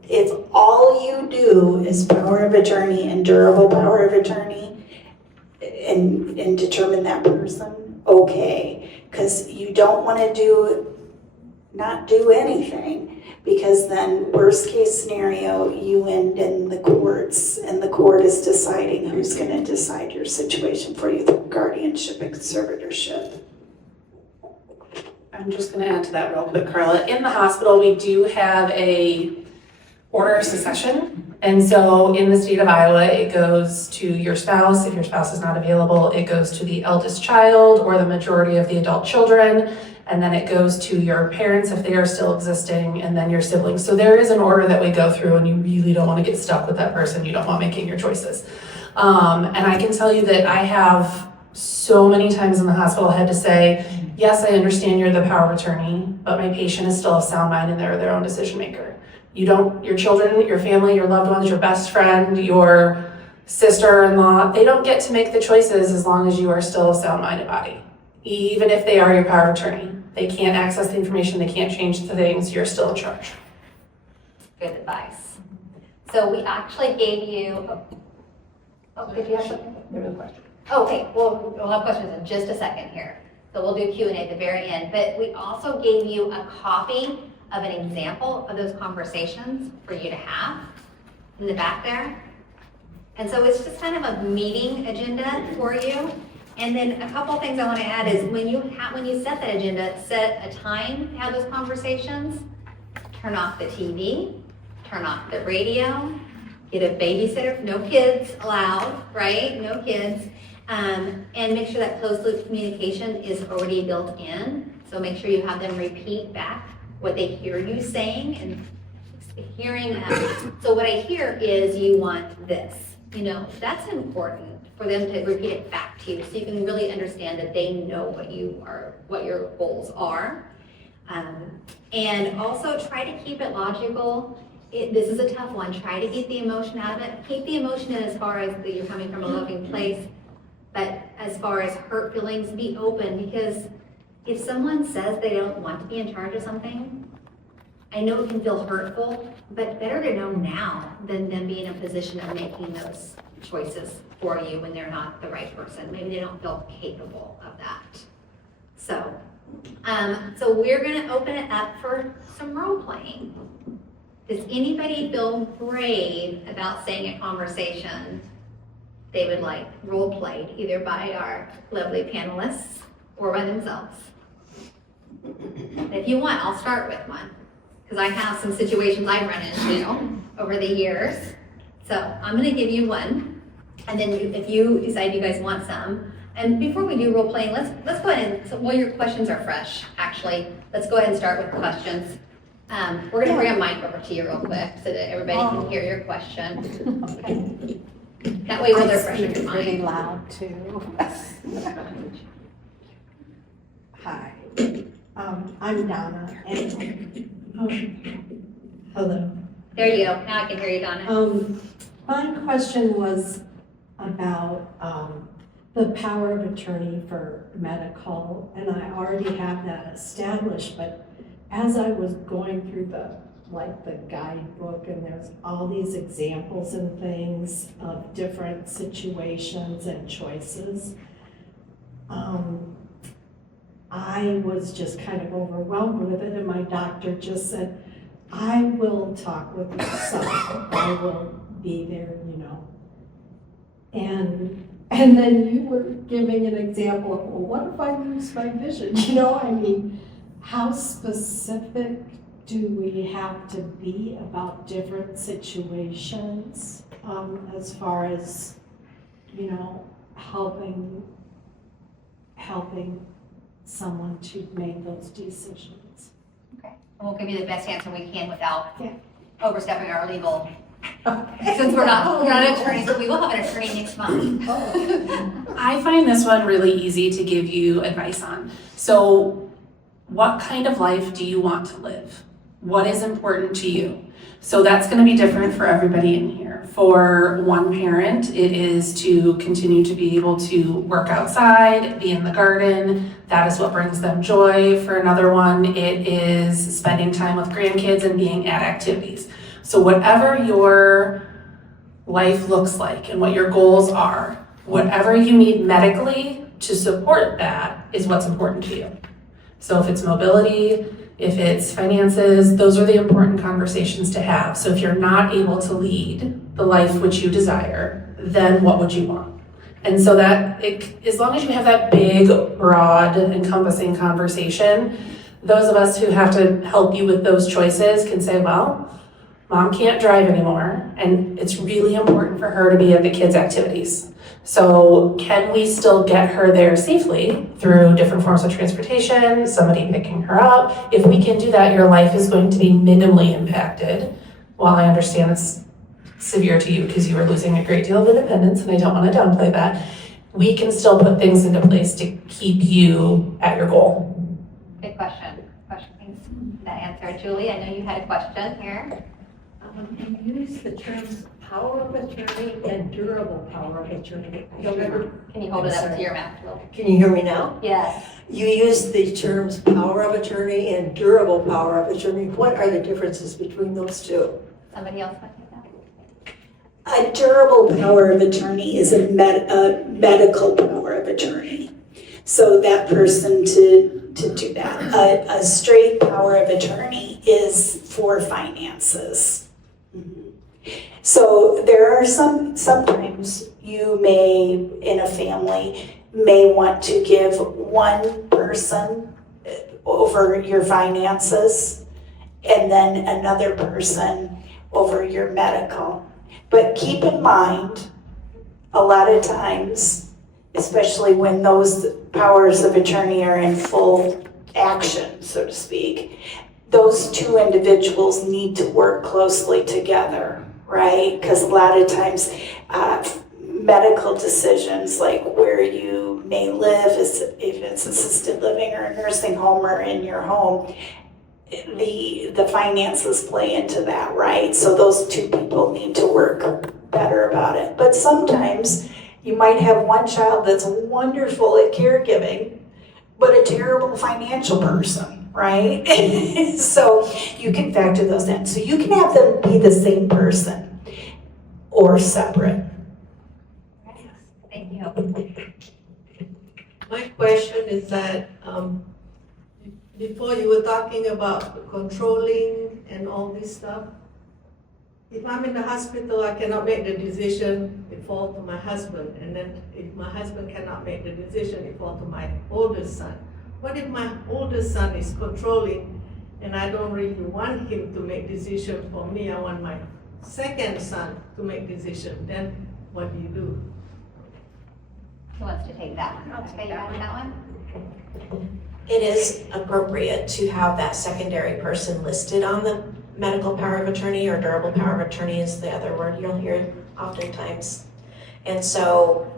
if all you do is power of attorney and durable power of attorney, and determine that person, okay, because you don't want to not do anything, because then worst case scenario, you end in the courts, and the court is deciding who's going to decide your situation for you through guardianship and conservatorship. I'm just going to add to that real quick, Carla. In the hospital, we do have a order of succession. And so in the state of Iowa, it goes to your spouse. If your spouse is not available, it goes to the eldest child or the majority of the adult children. And then it goes to your parents if they are still existing, and then your siblings. So there is an order that we go through, and you really don't want to get stuck with that person. You don't want making your choices. And I can tell you that I have so many times in the hospital had to say, yes, I understand you're the power of attorney, but my patient is still of sound mind and they're their own decision maker. Your children, your family, your loved ones, your best friend, your sister-in-law, they don't get to make the choices as long as you are still of sound mind and body. Even if they are your power of attorney. They can't access the information, they can't change the things, you're still in charge. Good advice. So we actually gave you, did you have something? There was a question. Okay, well, we'll have questions in just a second here. So we'll do Q&A at the very end, but we also gave you a copy of an example of those conversations for you to have in the back there. And so it's just kind of a meeting agenda for you. And then a couple of things I want to add is when you set that agenda, set a time to have those conversations, turn off the TV, turn off the radio, get a babysitter, no kids allowed, right? No kids. And make sure that closed loop communication is already built in. So make sure you have them repeat back what they hear you saying and hearing that. So what I hear is you want this. That's important for them to repeat it back to you, so you can really understand that they know what your goals are. And also try to keep it logical. This is a tough one. Try to get the emotion out of it. Keep the emotion in as far as that you're coming from a loving place. But as far as hurt feelings, be open, because if someone says they don't want to be in charge of something, I know it can feel hurtful, but better to know now than them be in a position of making those choices for you when they're not the right person. Maybe they don't feel capable of that. So we're going to open it up for some role playing. Does anybody feel brave about saying a conversation they would like role played, either by our lovely panelists or by themselves? If you want, I'll start with one, because I have some situations I've run into over the years. So I'm going to give you one, and then if you decide you guys want some. And before we do role playing, let's go ahead and, so while your questions are fresh, actually, let's go ahead and start with questions. We're going to bring a mic over to you real quick so that everybody can hear your question. Okay. That way while they're fresh in I your speak pretty mind. loud too. Hi, I'm Donna, and hello. There you go. Now I can hear you, Donna. My question was about the power of attorney for medical, and I already have that established, but as I was going through the guidebook, and there's all these examples and things of different situations and choices, I was just kind of overwhelmed with it, and my doctor just said, I will talk with your son, I will be there, And then you were giving an example of, well, what if I lose my vision? You know, I mean, how specific do we have to be about different situations as far as, you know, helping someone to make those decisions? Okay. And we'll give you the best answer we can without Yeah. overstepping our legal, since we're not attorneys, but we will have an attorney next month. I find this one really easy to give you advice on. So, what kind of life do you want to live? What is important to you? So that's going to be different for everybody in here. For one parent, it is to continue to be able to work outside, be in the garden. That is what brings them joy. For another one, it is spending time with grandkids and being at activities. So whatever your life looks like and what your goals are, whatever you need medically to support that is what's important to you. So if it's mobility, if it's finances, those are the important conversations to have. So if you're not able to lead the life which you desire, then what would you want? And so that, as long as you have that big, broad, encompassing conversation, those of us who have to help you with those choices can say, well, Mom can't drive anymore, and it's really important for her to be at the kids' activities. So can we still get her there safely through different forms of transportation, somebody picking her up? If we can do that, your life is going to be minimally impacted. While I understand it's severe to you because you are losing a great deal of independence, and I don't want to downplay that, we can still put things into place to keep you at your goal. Good question. Thanks for that answer. Julie, I know you had a question here. You use the terms power of attorney and durable power of attorney. Can you hold it up to your mouth, Jill? Can you hear me now? Yes. You use the terms power of attorney and durable power of attorney. What are the differences between those two? Somebody else want to take that? A durable power of attorney is a medical power of attorney. So that person to do that. A straight power of attorney is for finances. So there are sometimes you may, in a family, may want to give one person over your finances and then another person over your medical. But keep in mind, a lot of times, especially when those powers of attorney are in full action, so to speak, those two individuals need to work closely together, right? Because a lot of times, medical decisions like where you may live, if it's assisted living or a nursing home or in your home, the finances play into that, right? So those two people need to work better about it. But sometimes you might have one child that's wonderful at caregiving, but a terrible financial person, right? So you can factor those in. So you can have them be the same person or separate. Thank you. My question is that before you were talking about controlling and all this stuff, if I'm in the hospital, I cannot make the decision, it falls to my husband. And then if my husband cannot make the decision, it falls to my oldest son. What if my oldest son is controlling and I don't really want him to make decisions for me? I want my second son to make decisions. Then what do you do? Who wants to take that one? Okay, you want that one? It is appropriate to have that secondary person listed on the medical power of attorney, or durable power of attorney is the other word you'll hear oftentimes. And so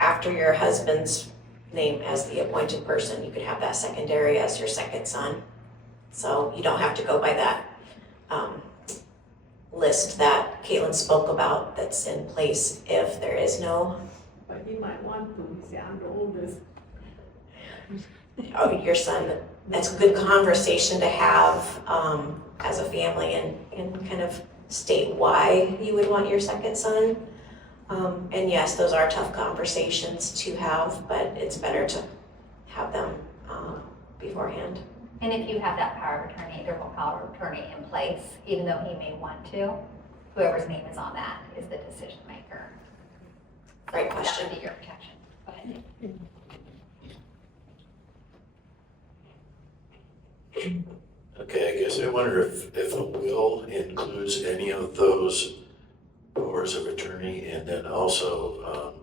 after your husband's name as the appointed person, you could have that secondary as your second son. So you don't have to go by that list that Caitlin spoke about that's in place if there is no. But he might want to, he said, I'm the oldest. Oh, your son, that's a good conversation to have as a family and kind of state why you would want your second son. And yes, those are tough conversations to have, but it's better to have them beforehand. And if you have that power of attorney, durable power of attorney in place, even though he may want to, whoever's name is on that is the decision maker. Great question. That would be your protection. Go ahead. Okay, I guess I wonder if a will includes any of those powers of attorney, and then also,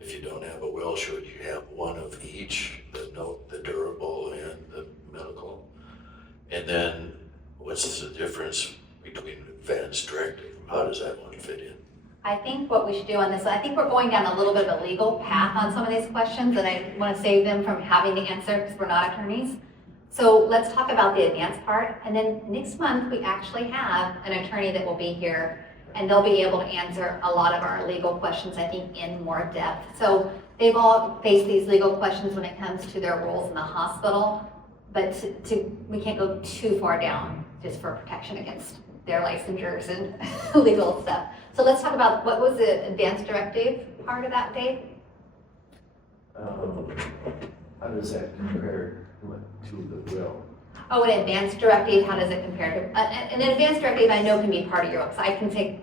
if you don't have a will, should you have one of each, the durable and the medical? And then what's the difference between advance directive? How does that one fit in? I think what we should do on this, I think we're going down a little bit of a legal path on some of these questions, and I want to save them from having to answer because we're not attorneys. So let's talk about the advanced part, and then next month we actually have an attorney that will be here, and they'll be able to answer a lot of our legal questions, I think, in more depth. So they've all faced these legal questions when it comes to their roles in the hospital, but we can't go too far down just for protection against their licensures and legal stuff. So let's talk about, what was the advanced directive part of that, Dave? How does that compare to the will? Oh, an advanced directive, how does it compare to, an advanced directive I know can be part of your will, because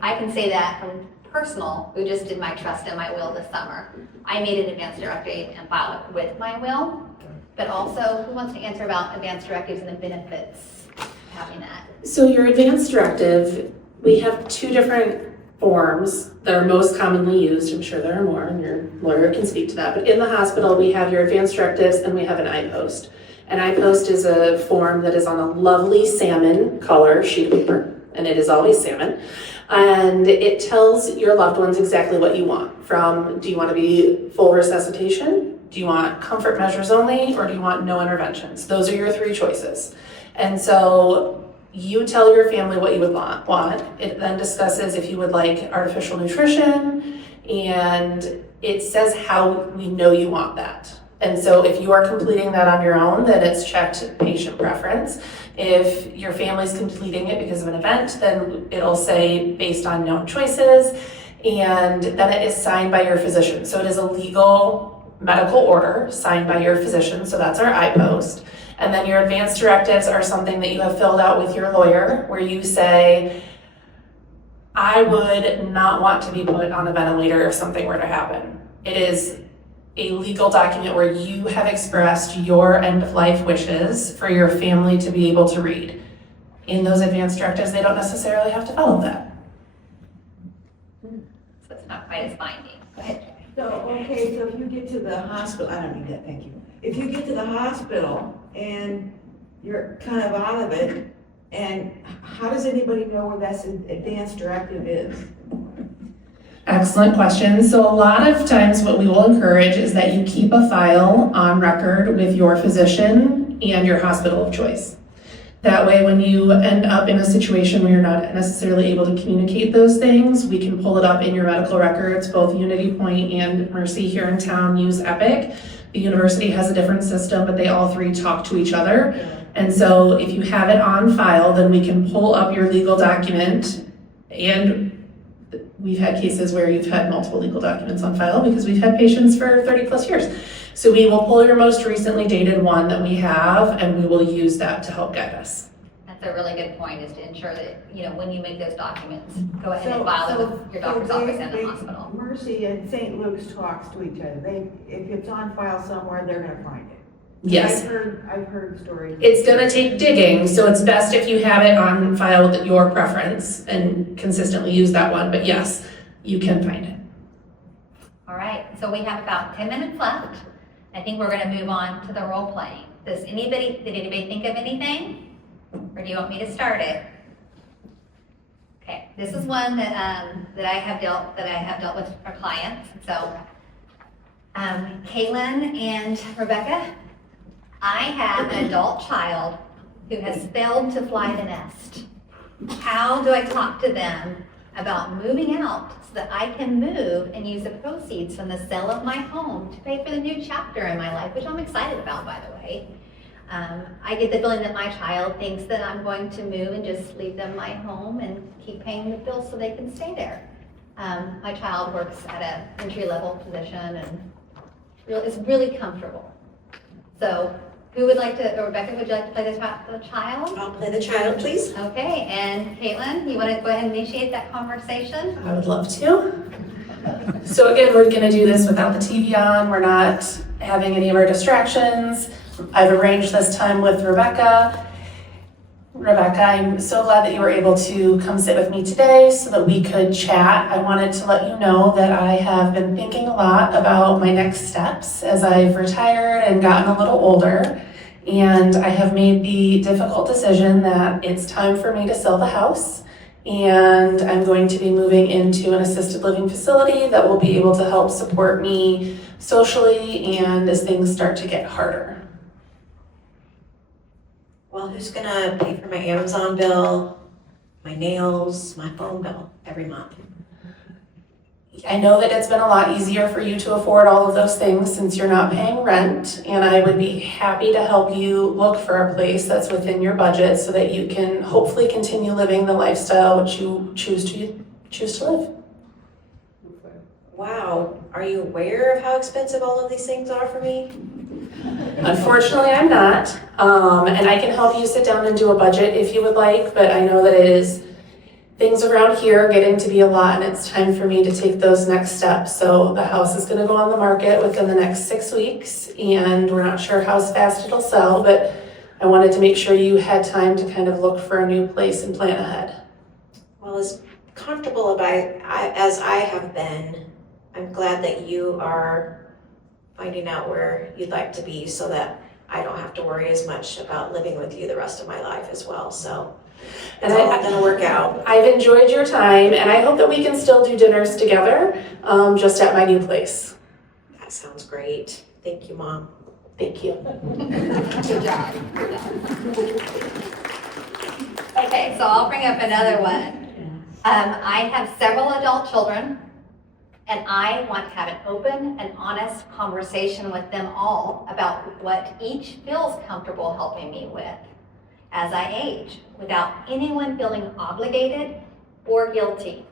I can say that from personal, who just did my trust and my will this summer. I made an advanced directive and filed it with my will, but also, who wants to answer about advanced directives and the benefits of having that? So your advanced directive, we have two different forms that are most commonly used. I'm sure there are more, and your lawyer can speak to that. But in the hospital, we have your advanced directives and we have an I-post. An I-post is a form that is on a lovely salmon color sheet of paper, and it is always salmon. And it tells your loved ones exactly what you want. From, do you want to be full resuscitation? Do you want comfort measures only? Or do you want no interventions? Those are your three choices. And so you tell your family what you would want. It then discusses if you would like artificial nutrition, and it says how we know you want that. And so if you are completing that on your own, then it's checked patient preference. If your family's completing it because of an event, then it'll say based on known choices, and then it is signed by your physician. So it is a legal medical order signed by your physician, so that's our I-post. And then your advanced directives are something that you have filled out with your lawyer, where you say, I would not want to be put on a ventilator if something were to happen. It is a legal document where you have expressed your end-of-life wishes for your family to be able to read. In those advanced directives, they don't necessarily have to follow that. So it's not quite as binding. Go ahead. So, okay, so if you get to the hospital, I don't need that, thank you. If you get to the hospital and you're kind of out of it, and how does anybody know where that advanced directive is? Excellent question. So a lot of times what we will encourage is that you keep a file on record with your physician and your hospital of choice. That way, when you end up in a situation where you're not necessarily able to communicate those things, we can pull it up in your medical records. Both Unity Point and Mercy here in town use Epic. The university has a different system, but they all three talk to each other. And so if you have it on file, then we can pull up your legal document. And we've had cases where you've had multiple legal documents on file because we've had patients for 30 plus years. So we will pull your most recently dated one that we have, and we will use that to help guide us. That's a really good point, is to ensure that, when you make those documents, go ahead and file it with your doctor's office and the hospital. Mercy and St. Luke's talks to each other. If it's on file somewhere, they're gonna find it. Yes. I've heard stories. It's gonna take digging, so it's best if you have it on file with your preference and consistently use that one, but yes, you can find it. All right, so we have about 10 minutes left. I think we're gonna move on to the role playing. Did anybody think of anything? Or do you want me to start it? Okay, this is one that I have dealt with for clients. So, Caitlin and Rebecca, I have an adult child who has failed to fly the nest. How do I talk to them about moving out so that I can move and use the proceeds from the sale of my home to pay for the new chapter in my life, which I'm excited about, by the way. I get the feeling that my child thinks that I'm going to move and just leave them my home and keep paying the bills so they can stay there. My child works at an entry-level position and is really comfortable. So who would like to, Rebecca, would you like to play the child? I'll play the child, please. Okay, and Caitlin, you want to go ahead and initiate that conversation? I would love to. So again, we're gonna do this without the TV on. We're not having any of our distractions. I've arranged this time with Rebecca. Rebecca, I'm so glad that you were able to come sit with me today so that we could chat. I wanted to let you know that I have been thinking a lot about my next steps as I've retired and gotten a little older. And I have made the difficult decision that it's time for me to sell the house. And I'm going to be moving into an assisted living facility that will be able to help support me socially and as things start to get harder. Well, who's gonna pay for my Amazon bill, my nails, my phone bill every month? I know that it's been a lot easier for you to afford all of those things since you're not paying rent, and I would be happy to help you look for a place that's within your budget so that you can hopefully continue living the lifestyle which you choose to live. Wow, are you aware of how expensive all of these things are for me? Unfortunately, I'm not, and I can help you sit down and do a budget if you would like, but I know that it is things around here are getting to be a lot, and it's time for me to take those next steps. So the house is gonna go on the market within the next 6 weeks, and we're not sure how fast it'll sell, but I wanted to make sure you had time to kind of look for a new place and plan ahead. Well, as comfortable as I have been, I'm glad that you are finding out where you'd like to be so that I don't have to worry as much about living with you the rest of my life as well. So it's all gonna work out. I've enjoyed your time, and I hope that we can still do dinners together, just at my new place. That sounds great. Thank you, Mom. Thank you. Good job. Okay, so I'll bring up another one. I have several adult children, and I want to have an open and honest conversation with them all about what each feels comfortable helping me with as I age, without anyone feeling obligated or guilty.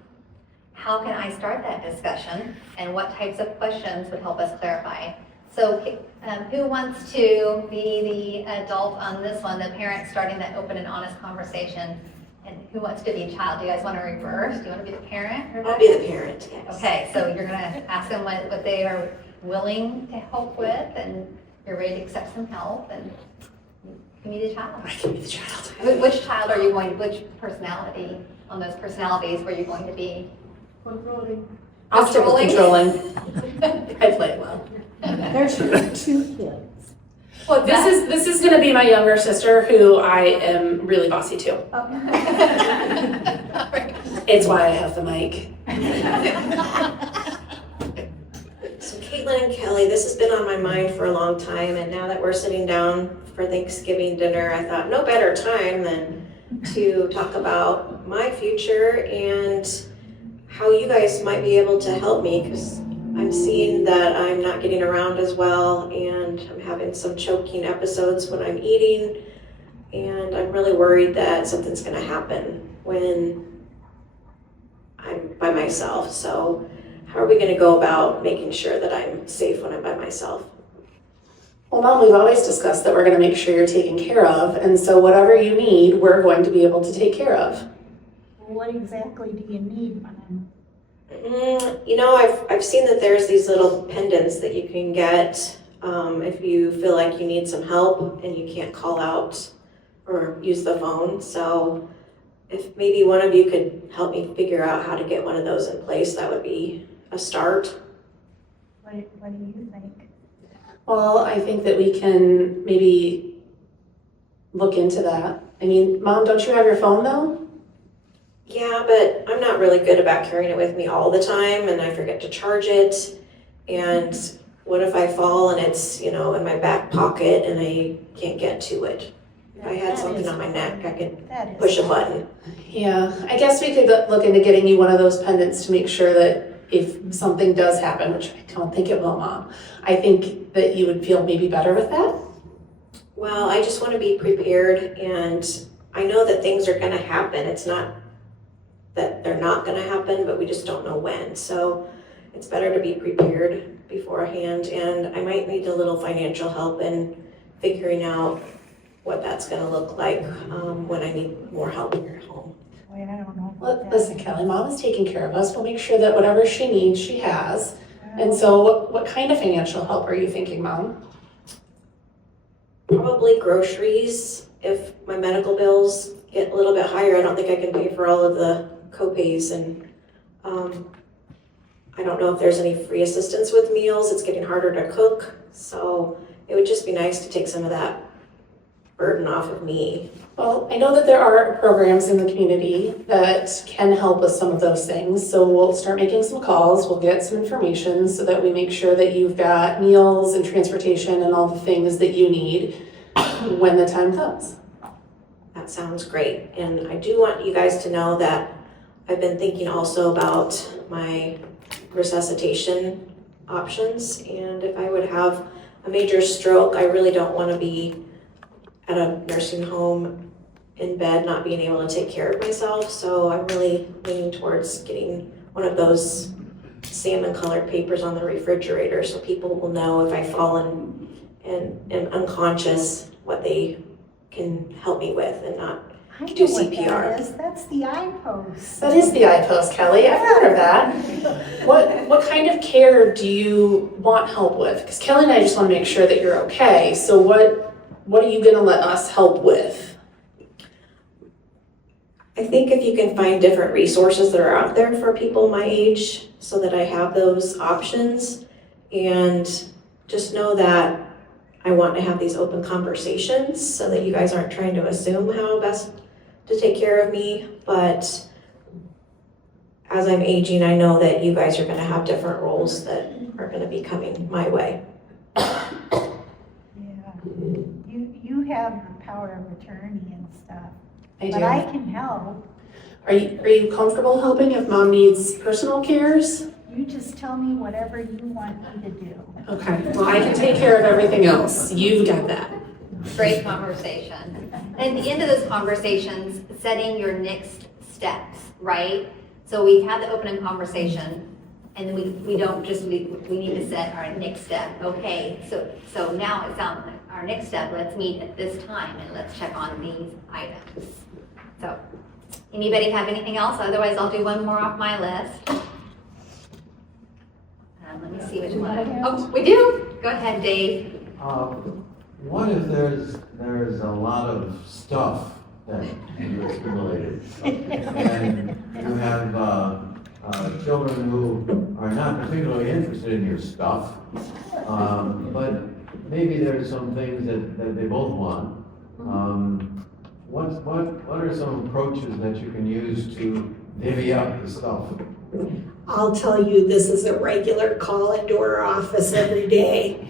How can I start that discussion, and what types of questions would help us clarify? So who wants to be the adult on this one, the parent starting that open and honest conversation? And who wants to be a child? Do you guys want to reverse? Do you want to be the parent? I'll be the parent, yes. Okay, so you're gonna ask them what they are willing to help with, and you're ready to accept some help, and you can be the child. I can be the child. Which child are you going to, which personality on those personalities were you going to be? Controlling. I'll stick with controlling. I play it well. There's two kids. What's that? This is gonna be my younger sister, who I am really bossy to. Okay. It's why I have the mic. So Caitlin and Kelly, this has been on my mind for a long time, and now that we're sitting down for Thanksgiving dinner, I thought no better time than to talk about my future and how you guys might be able to help me, because I'm seeing that I'm not getting around as well, and I'm having some choking episodes when I'm eating, and I'm really worried that something's gonna happen when I'm by myself. So how are we gonna go about making sure that I'm safe when I'm by myself? Well, Mom, we've always discussed that we're gonna make sure you're taken care of, and so whatever you need, we're going to be able to take care of. What exactly do you need, Mom? You know, I've seen that there's these little pendants that you can get if you feel like you need some help and you can't call out or use the phone. So if maybe one of you could help me figure out how to get one of those in place, that would be a start. What do you think? Well, I think that we can maybe look into that. I mean, Mom, don't you have your phone though? Yeah, but I'm not really good about carrying it with me all the time, and I forget to charge it. And what if I fall and it's, in my back pocket and I can't get to it? If I had something on my neck, I could push a button. Yeah, I guess we could look into getting you one of those pendants to make sure that if something does happen, which I don't think it will, Mom, I think that you would feel maybe better with that. Well, I just want to be prepared, and I know that things are going to happen. It's not that they're not going to happen, but we just don't know when. So it's better to be prepared beforehand, and I might need a little financial help in figuring out what that's going to look like when I need more help here at home. Boy, I don't know about that. Listen, Kelly, Mom is taking care of us. We'll make sure that whatever she needs, she has. And so what kind of financial help are you thinking, Mom? Probably groceries. If my medical bills get a little bit higher, I don't think I can pay for all of the co-pays, and I don't know if there's any free assistance with meals. It's getting harder to cook, so it would just be nice to take some of that burden off of me. Well, I know that there are programs in the community that can help with some of those things. So we'll start making some calls, we'll get some information so that we make sure that you've got meals and transportation and all the things that you need when the time comes. That sounds great. And I do want you guys to know that I've been thinking also about my resuscitation options. And if I would have a major stroke, I really don't want to be at a nursing home in bed, not being able to take care of myself. So I'm really leaning towards getting one of those salmon colored papers on the refrigerator so people will know if I fall and am unconscious what they can help me with and not I do know what CPR. that is. That's the iPost. That is the iPost, Kelly. I've heard of that. What kind of care do you want help with? Because Kelly and I just want to make sure that you're okay. So what are you going to let us help with? I think if you can find different resources that are out there for people my age so that I have those options, and just know that I want to have these open conversations so that you guys aren't trying to assume how best to take care of me. But as I'm aging, I know that you guys are going to have different roles that are going to be coming my way. Yeah. You have the power of attorney and stuff. I do. But I can help. Are you comfortable helping if Mom needs personal cares? You just tell me whatever you want me to do. Okay, well, I can take care of everything else. You've got that. Great conversation. And at the end of those conversations, setting your next steps, right? So we've had the opening conversation, and then we don't just, we need to set our next step. Okay, so now it sounds like our next step, let's meet at this time and let's check on these items. So, anybody have anything else? Otherwise, I'll do one more off my list. Let me see which one. Oh, we do? Go ahead, Dave. What if there's a lot of stuff that you accumulated? And you have children who are not particularly interested in your stuff, but maybe there's some things that they both want. What are some approaches that you can use to divvy up the stuff? I'll tell you, this is a regular call into our office every day.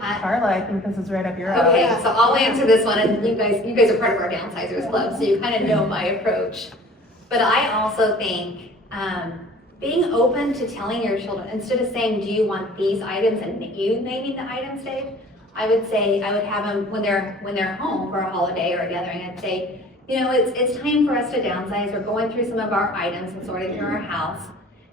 Carla, I think this is right up your alley. Okay, so I'll answer this one, and you guys are part of our Downsizers Club, so you kind of know my approach. But I also think being open to telling your children, instead of saying, do you want these items, and you naming the items, Dave, I would have them when they're home for a holiday or a gathering, I'd say, you know, it's time for us to downsize. We're going through some of our items and sorting through our house.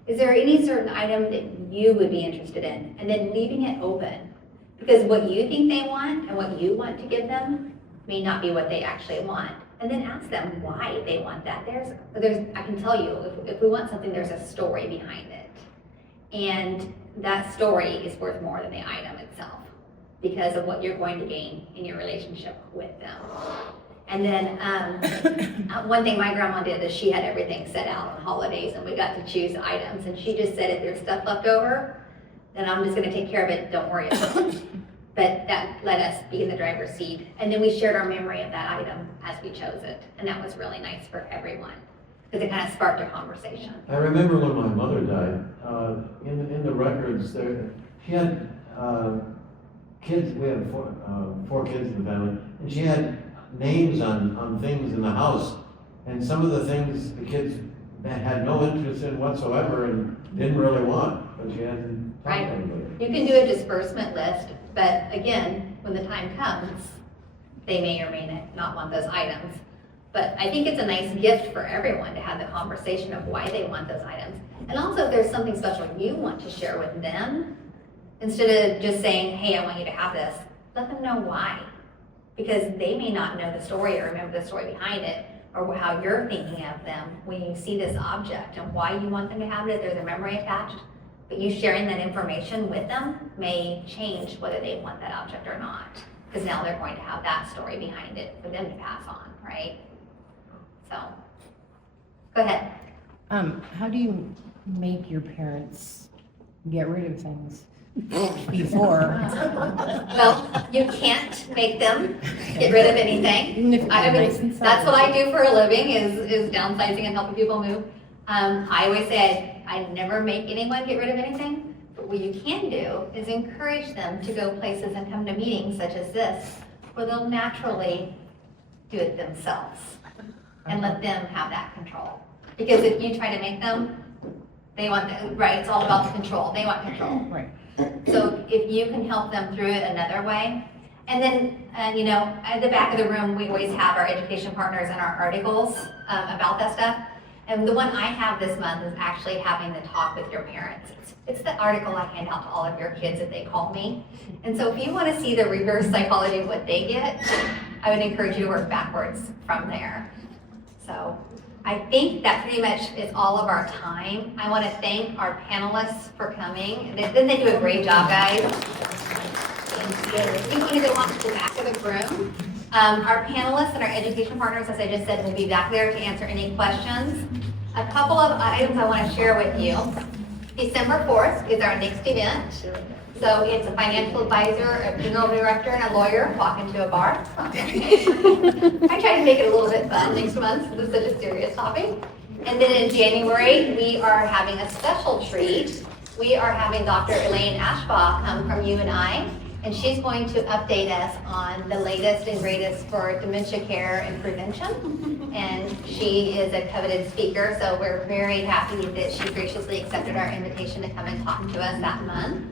Is there any certain item that you would be interested in? And then leaving it open. Because what you think they want and what you want to give them may not be what they actually want. And then ask them why they want that. I can tell you, if we want something, there's a story behind it. And that story is worth more than the item itself because of what you're going to gain in your relationship with them. And then one thing my grandma did is she had everything set out on holidays and we got to choose items. And she just said, if there's stuff left over, then I'm just gonna take care of it, don't worry about it. But that let us be in the driver's seat. And then we shared our memory of that item as we chose it. And that was really nice for everyone because it kind of sparked a conversation. I remember when my mother died, in the records there, she had kids, we had four kids in the family, and she had names on things in the house, and some of the things the kids had no interest in whatsoever and didn't really want, but she hadn't talked to anybody. You can do a disbursement list, but again, when the time comes, they may or may not want those items. But I think it's a nice gift for everyone to have the conversation of why they want those items. And also if there's something special you want to share with them, instead of just saying, hey, I want you to have this, let them know why. Because they may not know the story or remember the story behind it, or how you're thinking of them when you see this object and why you want them to have it, if there's a memory attached. But you sharing that information with them may change whether they want that object or not. Because now they're going to have that story behind it for them to pass on, right? So, go ahead. How do you make your parents get rid of things before? Well, you can't make them get rid of anything. Even if I they're mean, nice inside. that's what I do for a living is downsizing and helping people move. I always say I never make anyone get rid of anything, but what you can do is encourage them to go places and come to meetings such as this, where they'll naturally do it themselves and let them have that control. Because if you try to make them, they want the, right, it's all about the control. They want control. Right. So if you can help them through it another way, and then, you know, at the back of the room, we always have our education partners and our articles about that stuff. And the one I have this month is actually having the talk with your parents. It's the article I hand out to all of your kids if they call me. And so if you want to see the reverse psychology of what they get, I would encourage you to work backwards from there. So I think that pretty much is all of our time. I want to thank our panelists for coming. Didn't they do a great job, guys? You want to go on to the back of the room. Our panelists and our education partners, as I just said, will be back there to answer any questions. A couple of items I want to share with you. December 4th is our next event. So it's a financial advisor, a general director, and a lawyer walk into a bar. I try to make it a little bit fun next month since it's such a serious topic. And then in January, we are having a special treat. We are having Dr. Elaine Ashbaugh come from UNI, and she's going to update us on the latest and greatest for dementia care and prevention. And she is a coveted speaker, so we're very happy that she graciously accepted our invitation to come and talk to us that month.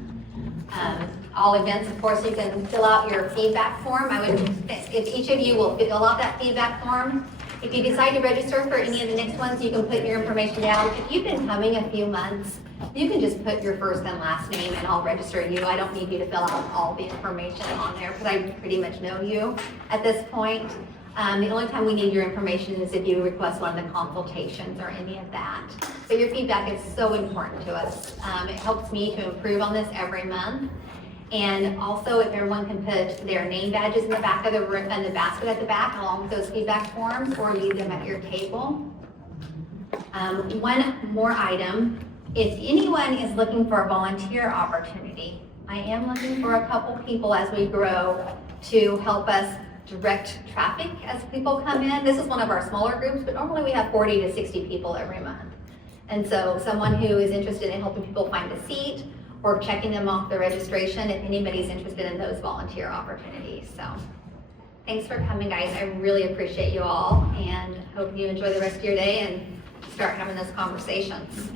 All events, of course, you can fill out your feedback form. I would, if each of you will fill out that feedback form. If you decide to register for any of the next ones, you can put your information down. If you've been coming a few months, you can just put your first and last name and I'll register you. I don't need you to fill out all the information on there because I pretty much know you at this point. The only time we need your information is if you request one of the consultations or any of that. But your feedback is so important to us. It helps me to improve on this every month. And also, if everyone can put their name badges in the back of the room, in the basket at the back, along with those feedback forms, or leave them at your table. One more item: if anyone is looking for a volunteer opportunity, I am looking for a couple people as we grow to help us direct traffic as people come in. This is one of our smaller groups, but normally we have 40 to 60 people every month. And so someone who is interested in helping people find a seat or checking them off the registration, if anybody's interested in those volunteer opportunities. So thanks for coming, guys. I really appreciate you all and hope you enjoy the rest of your day and start having those conversations.